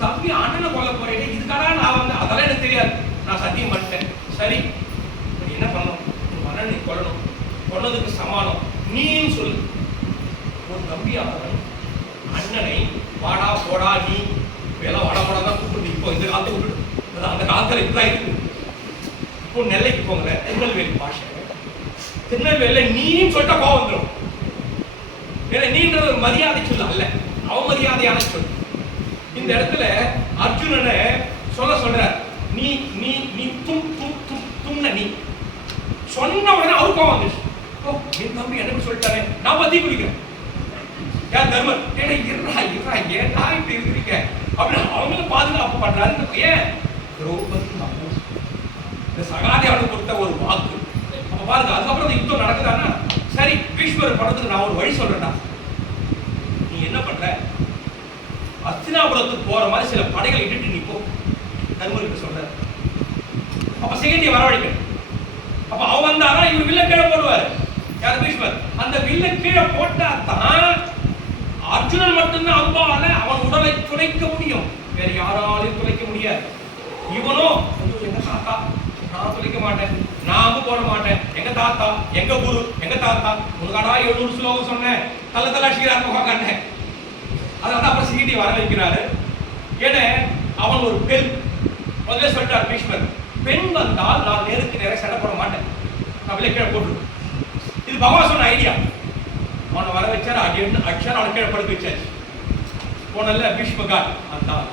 தம்பி அண்ணனை கொல்ல போறேன், இதுக்காக நான் வந்து அதெல்லாம் எனக்கு தெரியாது, நான் சத்தியம் பண்ணிட்டேன். சரி, என்ன பண்ணணும்? அண்ணனை கொல்லணும், கொன்னதுக்கு சமானம் நீன்னு சொல்லு. ஒரு தம்பியாளன் அண்ணனை வாடா போடா நீ எல்லாம் வாடா போடா தான் கூப்பிட்டு. இப்போ இந்த காலத்தை விட்டுடு, அந்த காலத்துல இப்படிதான் இருக்கு. இப்போ நெல்லைக்கு போங்க, திருநெல்வேலி பாஷை, திருநெல்வேலியில நீன்னு சொல்லிட்டா கோவம் வந்துடும். ஏன்னா நீன்றது ஒரு மரியாதை சொல்ல அல்ல, அவமரியாதையான சொல். இந்த இடத்துல அர்ஜுனனை சொல்ற, நீ நீ நீ தும் தும் தும் தும்ன நீ சொன்ன உடனே அவரு கோவம் வந்துச்சு. ஓ, என் தம்பி எனக்கு சொல்லிட்டாரு, நான் பத்தி குடிக்கிறேன். யார் தர்மர், ஏன்னா இருறா இருறா, ஏன்னா இப்படி இருக்கிறீங்க அப்படின்னு அவங்களும் பாதுகாப்பு பண்றாரு. ஏன் திரௌபதி இந்த சகாதேவனுக்கு கொடுத்த ஒரு வாக்கு. அப்ப பாருங்க, அதுக்கப்புறம் யுத்தம் நடக்குதானா? சரி, பீஷ்மர் படத்துக்கு நான் ஒரு வழி சொல்றேன்டா. நீ என்ன பண்ற, அஸ்தினாபுரத்துக்கு போற மாதிரி சில படைகளை இட்டுட்டு நீ போ, தர்மருக்கு சொல்ற. அப்ப சிகண்டியை வரவழைக்க. அப்ப அவன் வந்தாரா இவர் வில்ல கீழே போடுவாரு. யார்? பீஷ்மர். அந்த வில்ல கீழே போட்டா தான் அர்ஜுனன் மட்டும்தான் அம்பால அவன் உடலை துளைக்க முடியும், வேற யாராலையும் துளைக்க முடியாது. இவனோ எங்க தாத்தா, நான் துளைக்க மாட்டேன், நான் போட மாட்டேன், எங்க தாத்தா, எங்க குரு, எங்க தாத்தா, உனக்காடா 700 ஸ்லோகம் சொன்னேன், தள்ள தள்ள அடிக்கிறார் கண்டேன். அதான் அப்புறம் சிகிட்டி வர வைக்கிறாரு. ஏன்னா அவன் ஒரு பெண். முதல்ல சொல்லிட்டார் பீஷ்மர், பெண் வந்தால் நான் நேருக்கு நேரம் சண்டை போட மாட்டேன், நான் விலை கீழே போட்டுருவேன். இது பகவான் சொன்ன ஐடியா. அவனை வர வச்சாரு, அடிச்சாரு, அவனை கீழே படுக்க வச்சாச்சு. போனல பீஷ்மகார் அதான்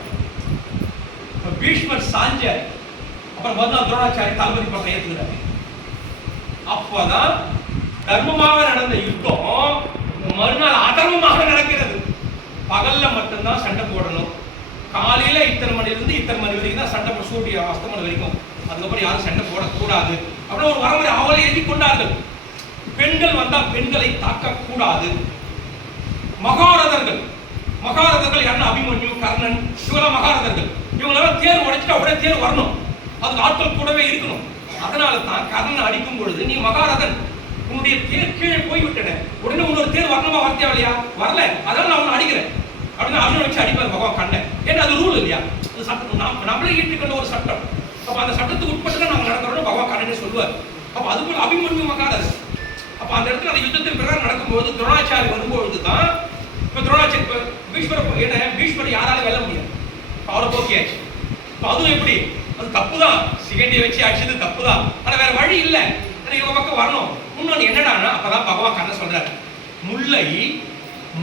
பீஷ்மர் சாஞ்சார். அப்புறம் மறுநாள் துரோணாச்சாரி தளபதி பக்கம் ஏற்றுக்கிறாரு. அப்பதான் தர்மமாக நடந்த யுத்தம் மறுநாள் அதர்மமாக நடக்கிறது. பகல்ல மட்டும்தான் சண்டை போடணும். காலையில இத்தனை மணிலிருந்து இத்தனை மணி வரைக்கும் தான் சண்டை, சூரிய அஸ்தமனம் வரைக்கும். அதுக்கப்புறம் யாரும் சண்டை போடக்கூடாது அப்படின்னு ஒரு வரமுறை அவளை எழுதி கொண்டார்கள். பெண்கள் வந்தா பெண்களை தாக்க கூடாது. மகாரதர்கள், மகாரதர்கள் யாருன்னா அபிமன்யு, கர்ணன், இவெல்லாம் மகாரதர்கள். இவங்களாம் தேர் உடைச்சிட்டு உடனே தேர் வரணும், அதுக்கு ஆட்கள் கூடவே இருக்கணும். அதனால தான் கர்ணன் அடிக்கும் பொழுது நீ மகாரதன், உன்னுடைய தேர் கீழே போய்விட்டன, உடனே உன்னொரு தேர் வரணுமா வரத்தையா இல்லையா? வரல, அதனால நான் உன்னை அடிக்கிறேன் அப்படின்னு அர்ஜுனன் வச்சு அடிப்பார் பகவான் கண்ணன். ஏன்னா அது ரூல் இல்லையா, அது சட்டம், நம்மளே ஈட்டுக்கொண்ட ஒரு சட்டம். அப்ப அந்த சட்டத்துக்கு உட்பட்டு தான் நாங்கள் நடக்கிறோம்னு பகவான் கண்ணனே சொல்லுவார். அப்ப அதுபோல அபிமன்யு மகாரதன். அப்ப அந்த இடத்துல அந்த யுத்தத்தின் பிரகாரம் நடக்கும்போது துரோணாச்சாரி வரும்பொழுது தான் இப்ப துரோணாச்சாரி பீஷ்மரை என்ன பீஷ்மரை யாராலும் வெல்ல முடியாது, அவரை போக்கியாச்சு. அதுவும் எப்படி, அது தப்பு தான். சிகண்டியை வச்சு அடிச்சது தப்புதான், ஆனா வேற வழி இல்ல, இவங்க பக்கம் வரணும். இன்னொன்னு என்னடான்னா அப்பதான் பகவான் கண்ண சொல்றாரு, முல்லை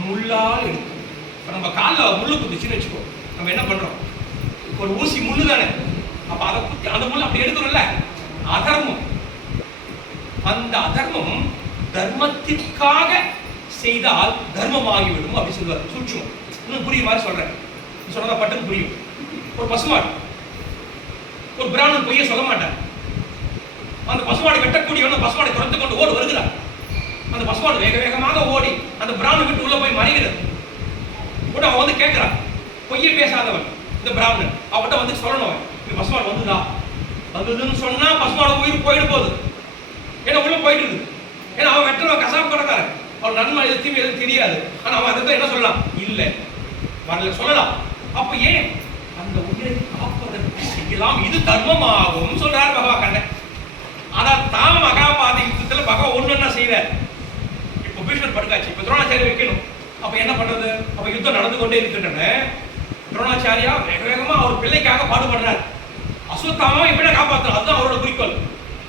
முள்ளால் எடுக்கும். இப்ப நம்ம காலில் முள்ளு குத்துச்சுன்னு வச்சுக்கோ, நம்ம என்ன பண்றோம், ஒரு ஊசி முள்ளு தானே, அப்ப அதை குத்தி அந்த முள்ளு அப்படி எடுக்கணும்ல, அதர்மம். அந்த அதர்மம் தர்மத்திற்காக செய்தால் தர்மமாகிவிடும் அப்படி சொல்லுவார். சூட்சுமம் இன்னும் புரியுற மாதிரி சொல்றேன், சொன்னதா பட்டும் புரியும். ஒரு பசுமாடு, ஒரு பிராமணன் பொய்ய சொல்ல மாட்டார். அந்த பசுமாடு வெட்டக்கூடியவன் பசுமாடை துரத்து கொண்டு ஓடு வருகிறார். அந்த பசுமாடு வேக வேகமாக ஓடி அந்த பிராமணன் விட்டு உள்ள போய் மறைகிறது. கூட அவன் வந்து கேட்கிறான், பொய்ய பேசாதவன் இந்த பிராமணன், அவன்கிட்ட வந்து சொல்லணும், இந்த பசுமாடு வந்துதா, வந்ததுன்னு சொன்னா பசுமாடு உயிர் போயிடு போகுது, ஏன்னா உள்ள போயிட்டு இருக்கு. ஏன்னா அவன் வெட்டுறவன் கசாப்பு கடைக்காரன், அவன் நன்மை எது தீமை எதுவும் தெரியாது. ஆனா அவன் அதை என்ன சொல்லலாம், இல்ல வரல சொல்லலாம். அப்ப ஏன் அந்த உயிரை காப்பதற்கு செய்யலாம், இது தர்மமாகும் சொல்றாரு பகவான் கண்ணன். அதான் தான் மகாபாரத யுத்தத்துல பகவான் ஒண்ணு செய்யறார். இப்ப பீஷ்மர் படுக்காச்சு, இப்ப துரோணாச்சாரியா வைக்கணும். அப்ப என்ன பண்றது, அப்ப யுத்தம் நடந்து கொண்டே இருக்கின்றன. துரோணாச்சாரியா வேக வேகமா அவர் பிள்ளைக்காக பாடுபடுறார். அஸ்வத்தாமாவை எப்படி காப்பாற்றணும், அதுதான் அவரோட குறிக்கோள்.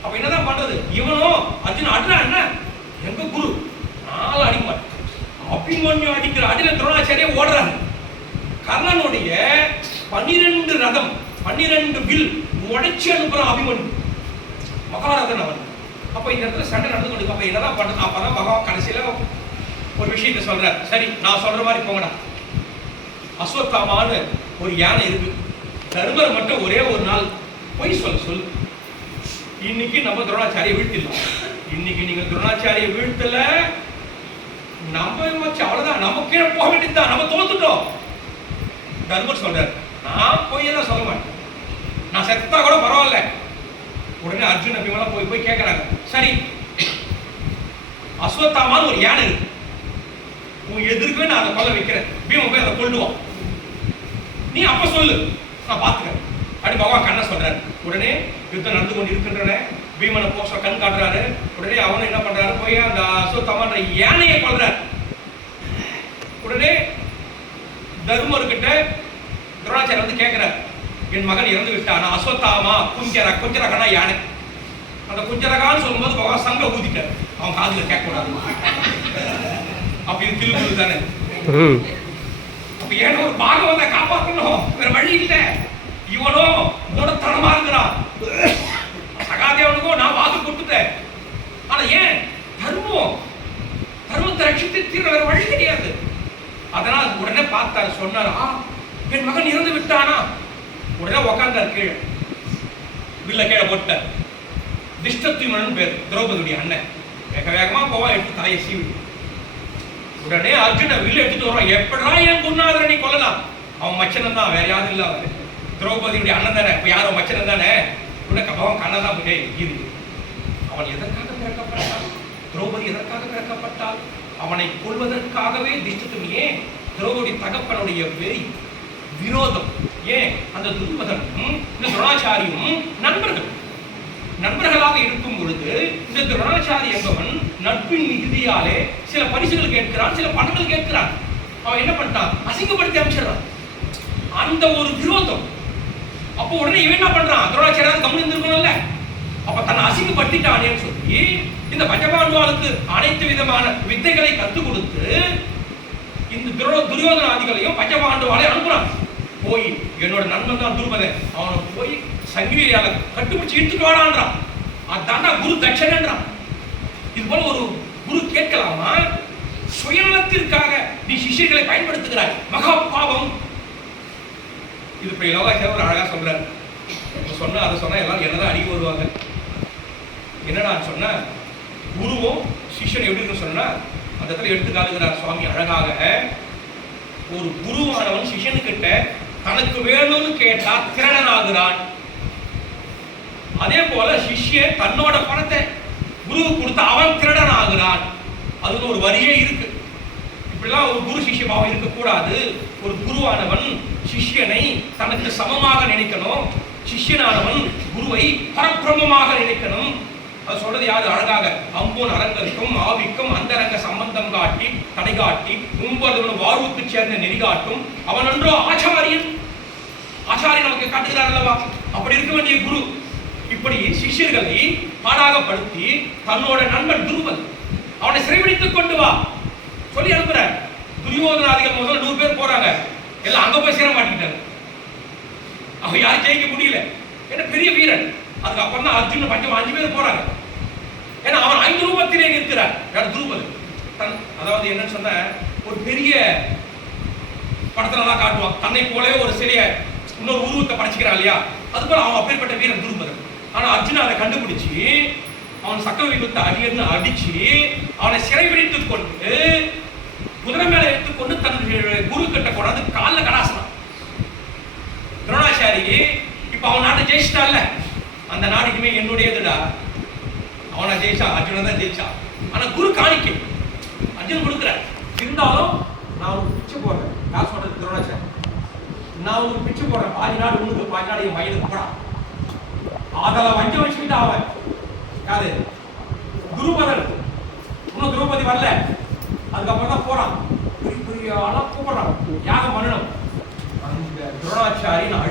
அப்ப என்னதான் பண்றது, இவனும் அர்ஜுன் அட்ரா என்ன எங்க குரு நாலு அடிமாட் அபிமன்யு அடிக்கிற அடியில துரோணாச்சாரியா ஓடுறாரு. கர்ணனுடைய 12 ரதம் 12 வில் உடைச்சு அனுப்புறான் அபிமன்யு, மகாரதன் அவன். அப்ப இந்த இடத்துல சண்டை நடந்து கொண்டு, அப்ப என்னதான் பண்றது, அப்பதான் பகவான் கடைசியில ஒரு விஷயத்தை சொல்றார். சரி நான் சொல்ற மாதிரி போங்கடா, அஸ்வத்தாமான்னு ஒரு யானை இருக்கு, தர்மர் மட்டும் ஒரே ஒரு நாள் போய் சொல்லு, இன்னைக்கு நம்ம துரோணாச்சாரியை வீழ்த்திடலாம். இன்னைக்கு நீங்க துரோணாச்சாரியை வீழ்த்தல, நம்ம அவ்வளவுதான், நம்ம கீழே போக வேண்டியதுதான், நம்ம தோத்துட்டோம். தர்மர் சொல்றாரு, நான் பொய்யெல்லாம் சொல்ல மாட்டேன், நான் செத்தா கூட பரவாயில்ல. உடனே அர்ஜுன் அபிமன்யு போய் போய் கேட்கறாங்க, சரி அஸ்வத்தாமான்னு ஒரு யானை இருக்கு, உன் எதிர்க்கவே நான் அதை கொல்ல வைக்கிறேன், பீமன் போய் அதை கொல்லுவான், நீ அப்ப சொல்லு நான் பாத்துக்கிறேன் அப்படி பகவான் கண்ண சொல்றாரு. உடனே யுத்தம் நடந்து கொண்டு இருக்கின்றன, பீமனை போச கண் காட்டுறாரு. உடனே அவனை என்ன பண்றாரு, போய் அந்த அஸ்வத்தாமான்ற யானையை கொல்றாரு. உடனே தர்மர்கிட்ட துரோணாச்சாரியர் வந்து கேட்கிறார், என் மகன் இறந்து விட்டானா, அஸ்வத்தாமா குஞ்சரகனா யானை. அந்த குஞ்சரகான்னு சொல்லும்போது பகவான் சங்க ஊதிட்டார், அவன் காதுல கேட்க கூடாது, அப்படி திருக்குறள் தானே. அப்ப ஏன்னா ஒரு பாகவத காப்பாற்றணும், வேற வழி இல்ல. இவனோ மூடத்தனமா இருக்கிறான், சகாதேவனுக்கோ நான் வாக்கு கொடுத்துட்டேன். ஆனா ஏன் தர்மத்தை ரட்சித்து தீர வேற வழி கிடையாது. அதனால் உடனே பார்த்தாரு, சொன்னாரா என் மகன் இறந்து விட்டானா. உடனே உக்காந்தார் கீழே, வில்ல கீழே போட்டார். திஷ்டத்யும்னன் பேர், திரௌபதியுடைய அண்ணன். வேக வேகமா போவா, எடுத்து தலையை சீவி. உடனே அர்ஜுன வில்ல எடுத்துட்டு வரான், எப்படா என் குருநாதரை நீ கொல்லலாம், அவன் மச்சனம் தான், வேற யாரும் இல்ல, அவரு திரௌபதியுடைய அண்ணன் தானே, இப்ப யாரும் மச்சனம் தானே. உடனே அவன் கண்ணன் தான் இரு, அவன் எதற்காக பிறக்கப்பட்டான், திரௌபதி எதற்காக பிறக்கப்பட்டால், அவனை கொள்வதற்காகவே திஷ்டத்தும். ஏன் திரௌபதி தகப்பனுடைய வெறி விரோதம், ஏன் அந்த துருபதனும் இந்த துரோணாச்சாரியும் நண்பர்களாக இருக்கும் பொழுது இந்த துரோணாச்சாரி என்பவன் நட்பின் மிகுதியாலே சில பரிசுகள் கேட்கிறான், சில பணங்கள் கேட்கிறான். அவன் என்ன பண்ணிட்டான், அசிங்கப்படுத்தி அமைச்சிடறான், அந்த ஒரு விரோதம். அப்போ உடனே இவன் என்ன பண்றான், துரோணாச்சாரியாவது கவனம் இருந்திருக்கணும்ல, அப்ப தன்னை அசிங்கப்படுத்திட்டானேன்னு சொல்லி இந்த பஞ்சபாண்டுவாளுக்கு அனைத்து விதமான வித்தைகளை கற்றுக் கொடுத்து இந்த துரியோதனாதிகளையும் பஞ்சபாண்டுவாளை அனுப்புறான். போய் என்னோட நண்பன் தான் துருபதன், அவனை போய் சங்கிலியால கட்டுப்பிடிச்சு இட்டுட்டு வாடான்றான். அதான்டா குரு தட்சணன்றான். இது போல ஒரு குரு கேட்கலாமா, சுயநலத்திற்காக நீ சிஷ்யர்களை பயன்படுத்துகிறாய், மகா பாவம். இது இப்ப யோகாச்சாரியர் அழகா சொல்றாரு. சொன்னா அதை சொன்னா எல்லாரும் என்னதான் அடிக்க வருவாங்க. என்னடா சொன்ன, குருவும் சிஷ்யன் எப்படி இருக்குன்னு சொன்னா அந்த இடத்துல எடுத்து காட்டுகிறார் சுவாமி அழகாக. ஒரு குருவானவன் சிஷ்யனுக்கிட்ட தனக்கு வேணும்னு கேட்டா திறன் ஆகுறான். அதே போல சிஷ்யன் தன்னோட பணத்தை குருவுக்கு கொடுத்தா அவன் திருடன் ஆகுறான். அதுக்கு ஒரு வரியே இருக்கு. இப்படிலாம் ஒரு குரு சிஷ்ய பாவம் இருக்கக்கூடாது. ஒரு குருவானவன் சிஷ்யனை தனக்கு சமமாக நினைக்கணும், சிஷ்யனானவன் குருவை பரபிரமமாக நினைக்கணும். அது சொல்றது யாரு அழகாக, அம்போன் அரங்கருக்கும் ஆவிக்கும் அந்தரங்க சம்பந்தம் காட்டி தடை காட்டி உம்பதவன் வாழ்வுக்கு சேர்ந்த நெறி காட்டும் அவன் அன்றோ ஆச்சாரியன். ஆச்சாரியன் நமக்கு காட்டுகிறார் அல்லவா, அப்படி இருக்க வேண்டிய குரு இப்படி சிஷ்யர்களை பாடாகப்படுத்தி தன்னோட நண்பன் துருவன் அவனை சிறைபிடித்துக் கொண்டு வா சொல்லி அனுப்புற. துரியோதனாதிகள் முதல்ல 100 பேர் போறாங்க, எல்லாம் அங்க போய் சேர மாட்டேங்கிட்டாங்க. அவன் யாரும் ஜெயிக்க முடியல, ஏன்னா பெரிய வீரன். அதுக்கப்புறம் தான் அர்ஜுன் பஞ்சம் 5 பேர் போறாங்க. ஏன்னா அவன் 5 ரூபத்திலே நிற்கிறார். யார்? துருபதன். அதாவது என்னன்னு சொன்ன, ஒரு பெரிய படத்துல எல்லாம் காட்டுவான், தன்னை போலவே ஒரு சிலைய இன்னொரு உருவத்தை படைச்சுக்கிறான் இல்லையா, அது போல அவன் அப்பேற்பட்ட வீரன் துருபதன். ஆனா அர்ஜுன் அதை கண்டுபிடிச்சு அவன் சக்க விபத்தை அடியன்னு அடிச்சு அவனை சிறைபிடித்துக் கொண்டு குதிரை மேல எடுத்துக்கொண்டு தன் குரு கிட்ட கொண்டாந்து காலில் கடாசனம். துரோணாச்சாரி இப்ப அவன் நாட்டை ஜெயிச்சிட்டான்ல, அந்த நாடுக்குமே என்னுடையதுடா. அவனை ஜெயிச்சா, அர்ஜுனன் தான் ஜெயிச்சா. ஆனா குரு காணிக்கை அர்ஜுன் கொடுக்குற. இருந்தாலும் நான் உனக்கு பிச்சை போடுறேன். யார் சொல்றது? துரோணாச்சாரி. நான் உனக்கு பிச்சை போடுறேன், பாதி நாடு உனக்கு, பாதி நாடு என் வயலுக்கு போடா. அதில் வஞ்சம் வச்சுக்கிட்டு அவன் யாரு? துருபதன். இன்னும் திரௌபதி வரல, அதுக்கப்புறம் தான் போறான். பெரிய பெரிய ஆளா கூப்பிடுறான், யாகம் பண்ணணும். அந்த துரோணாச்சாரி நான்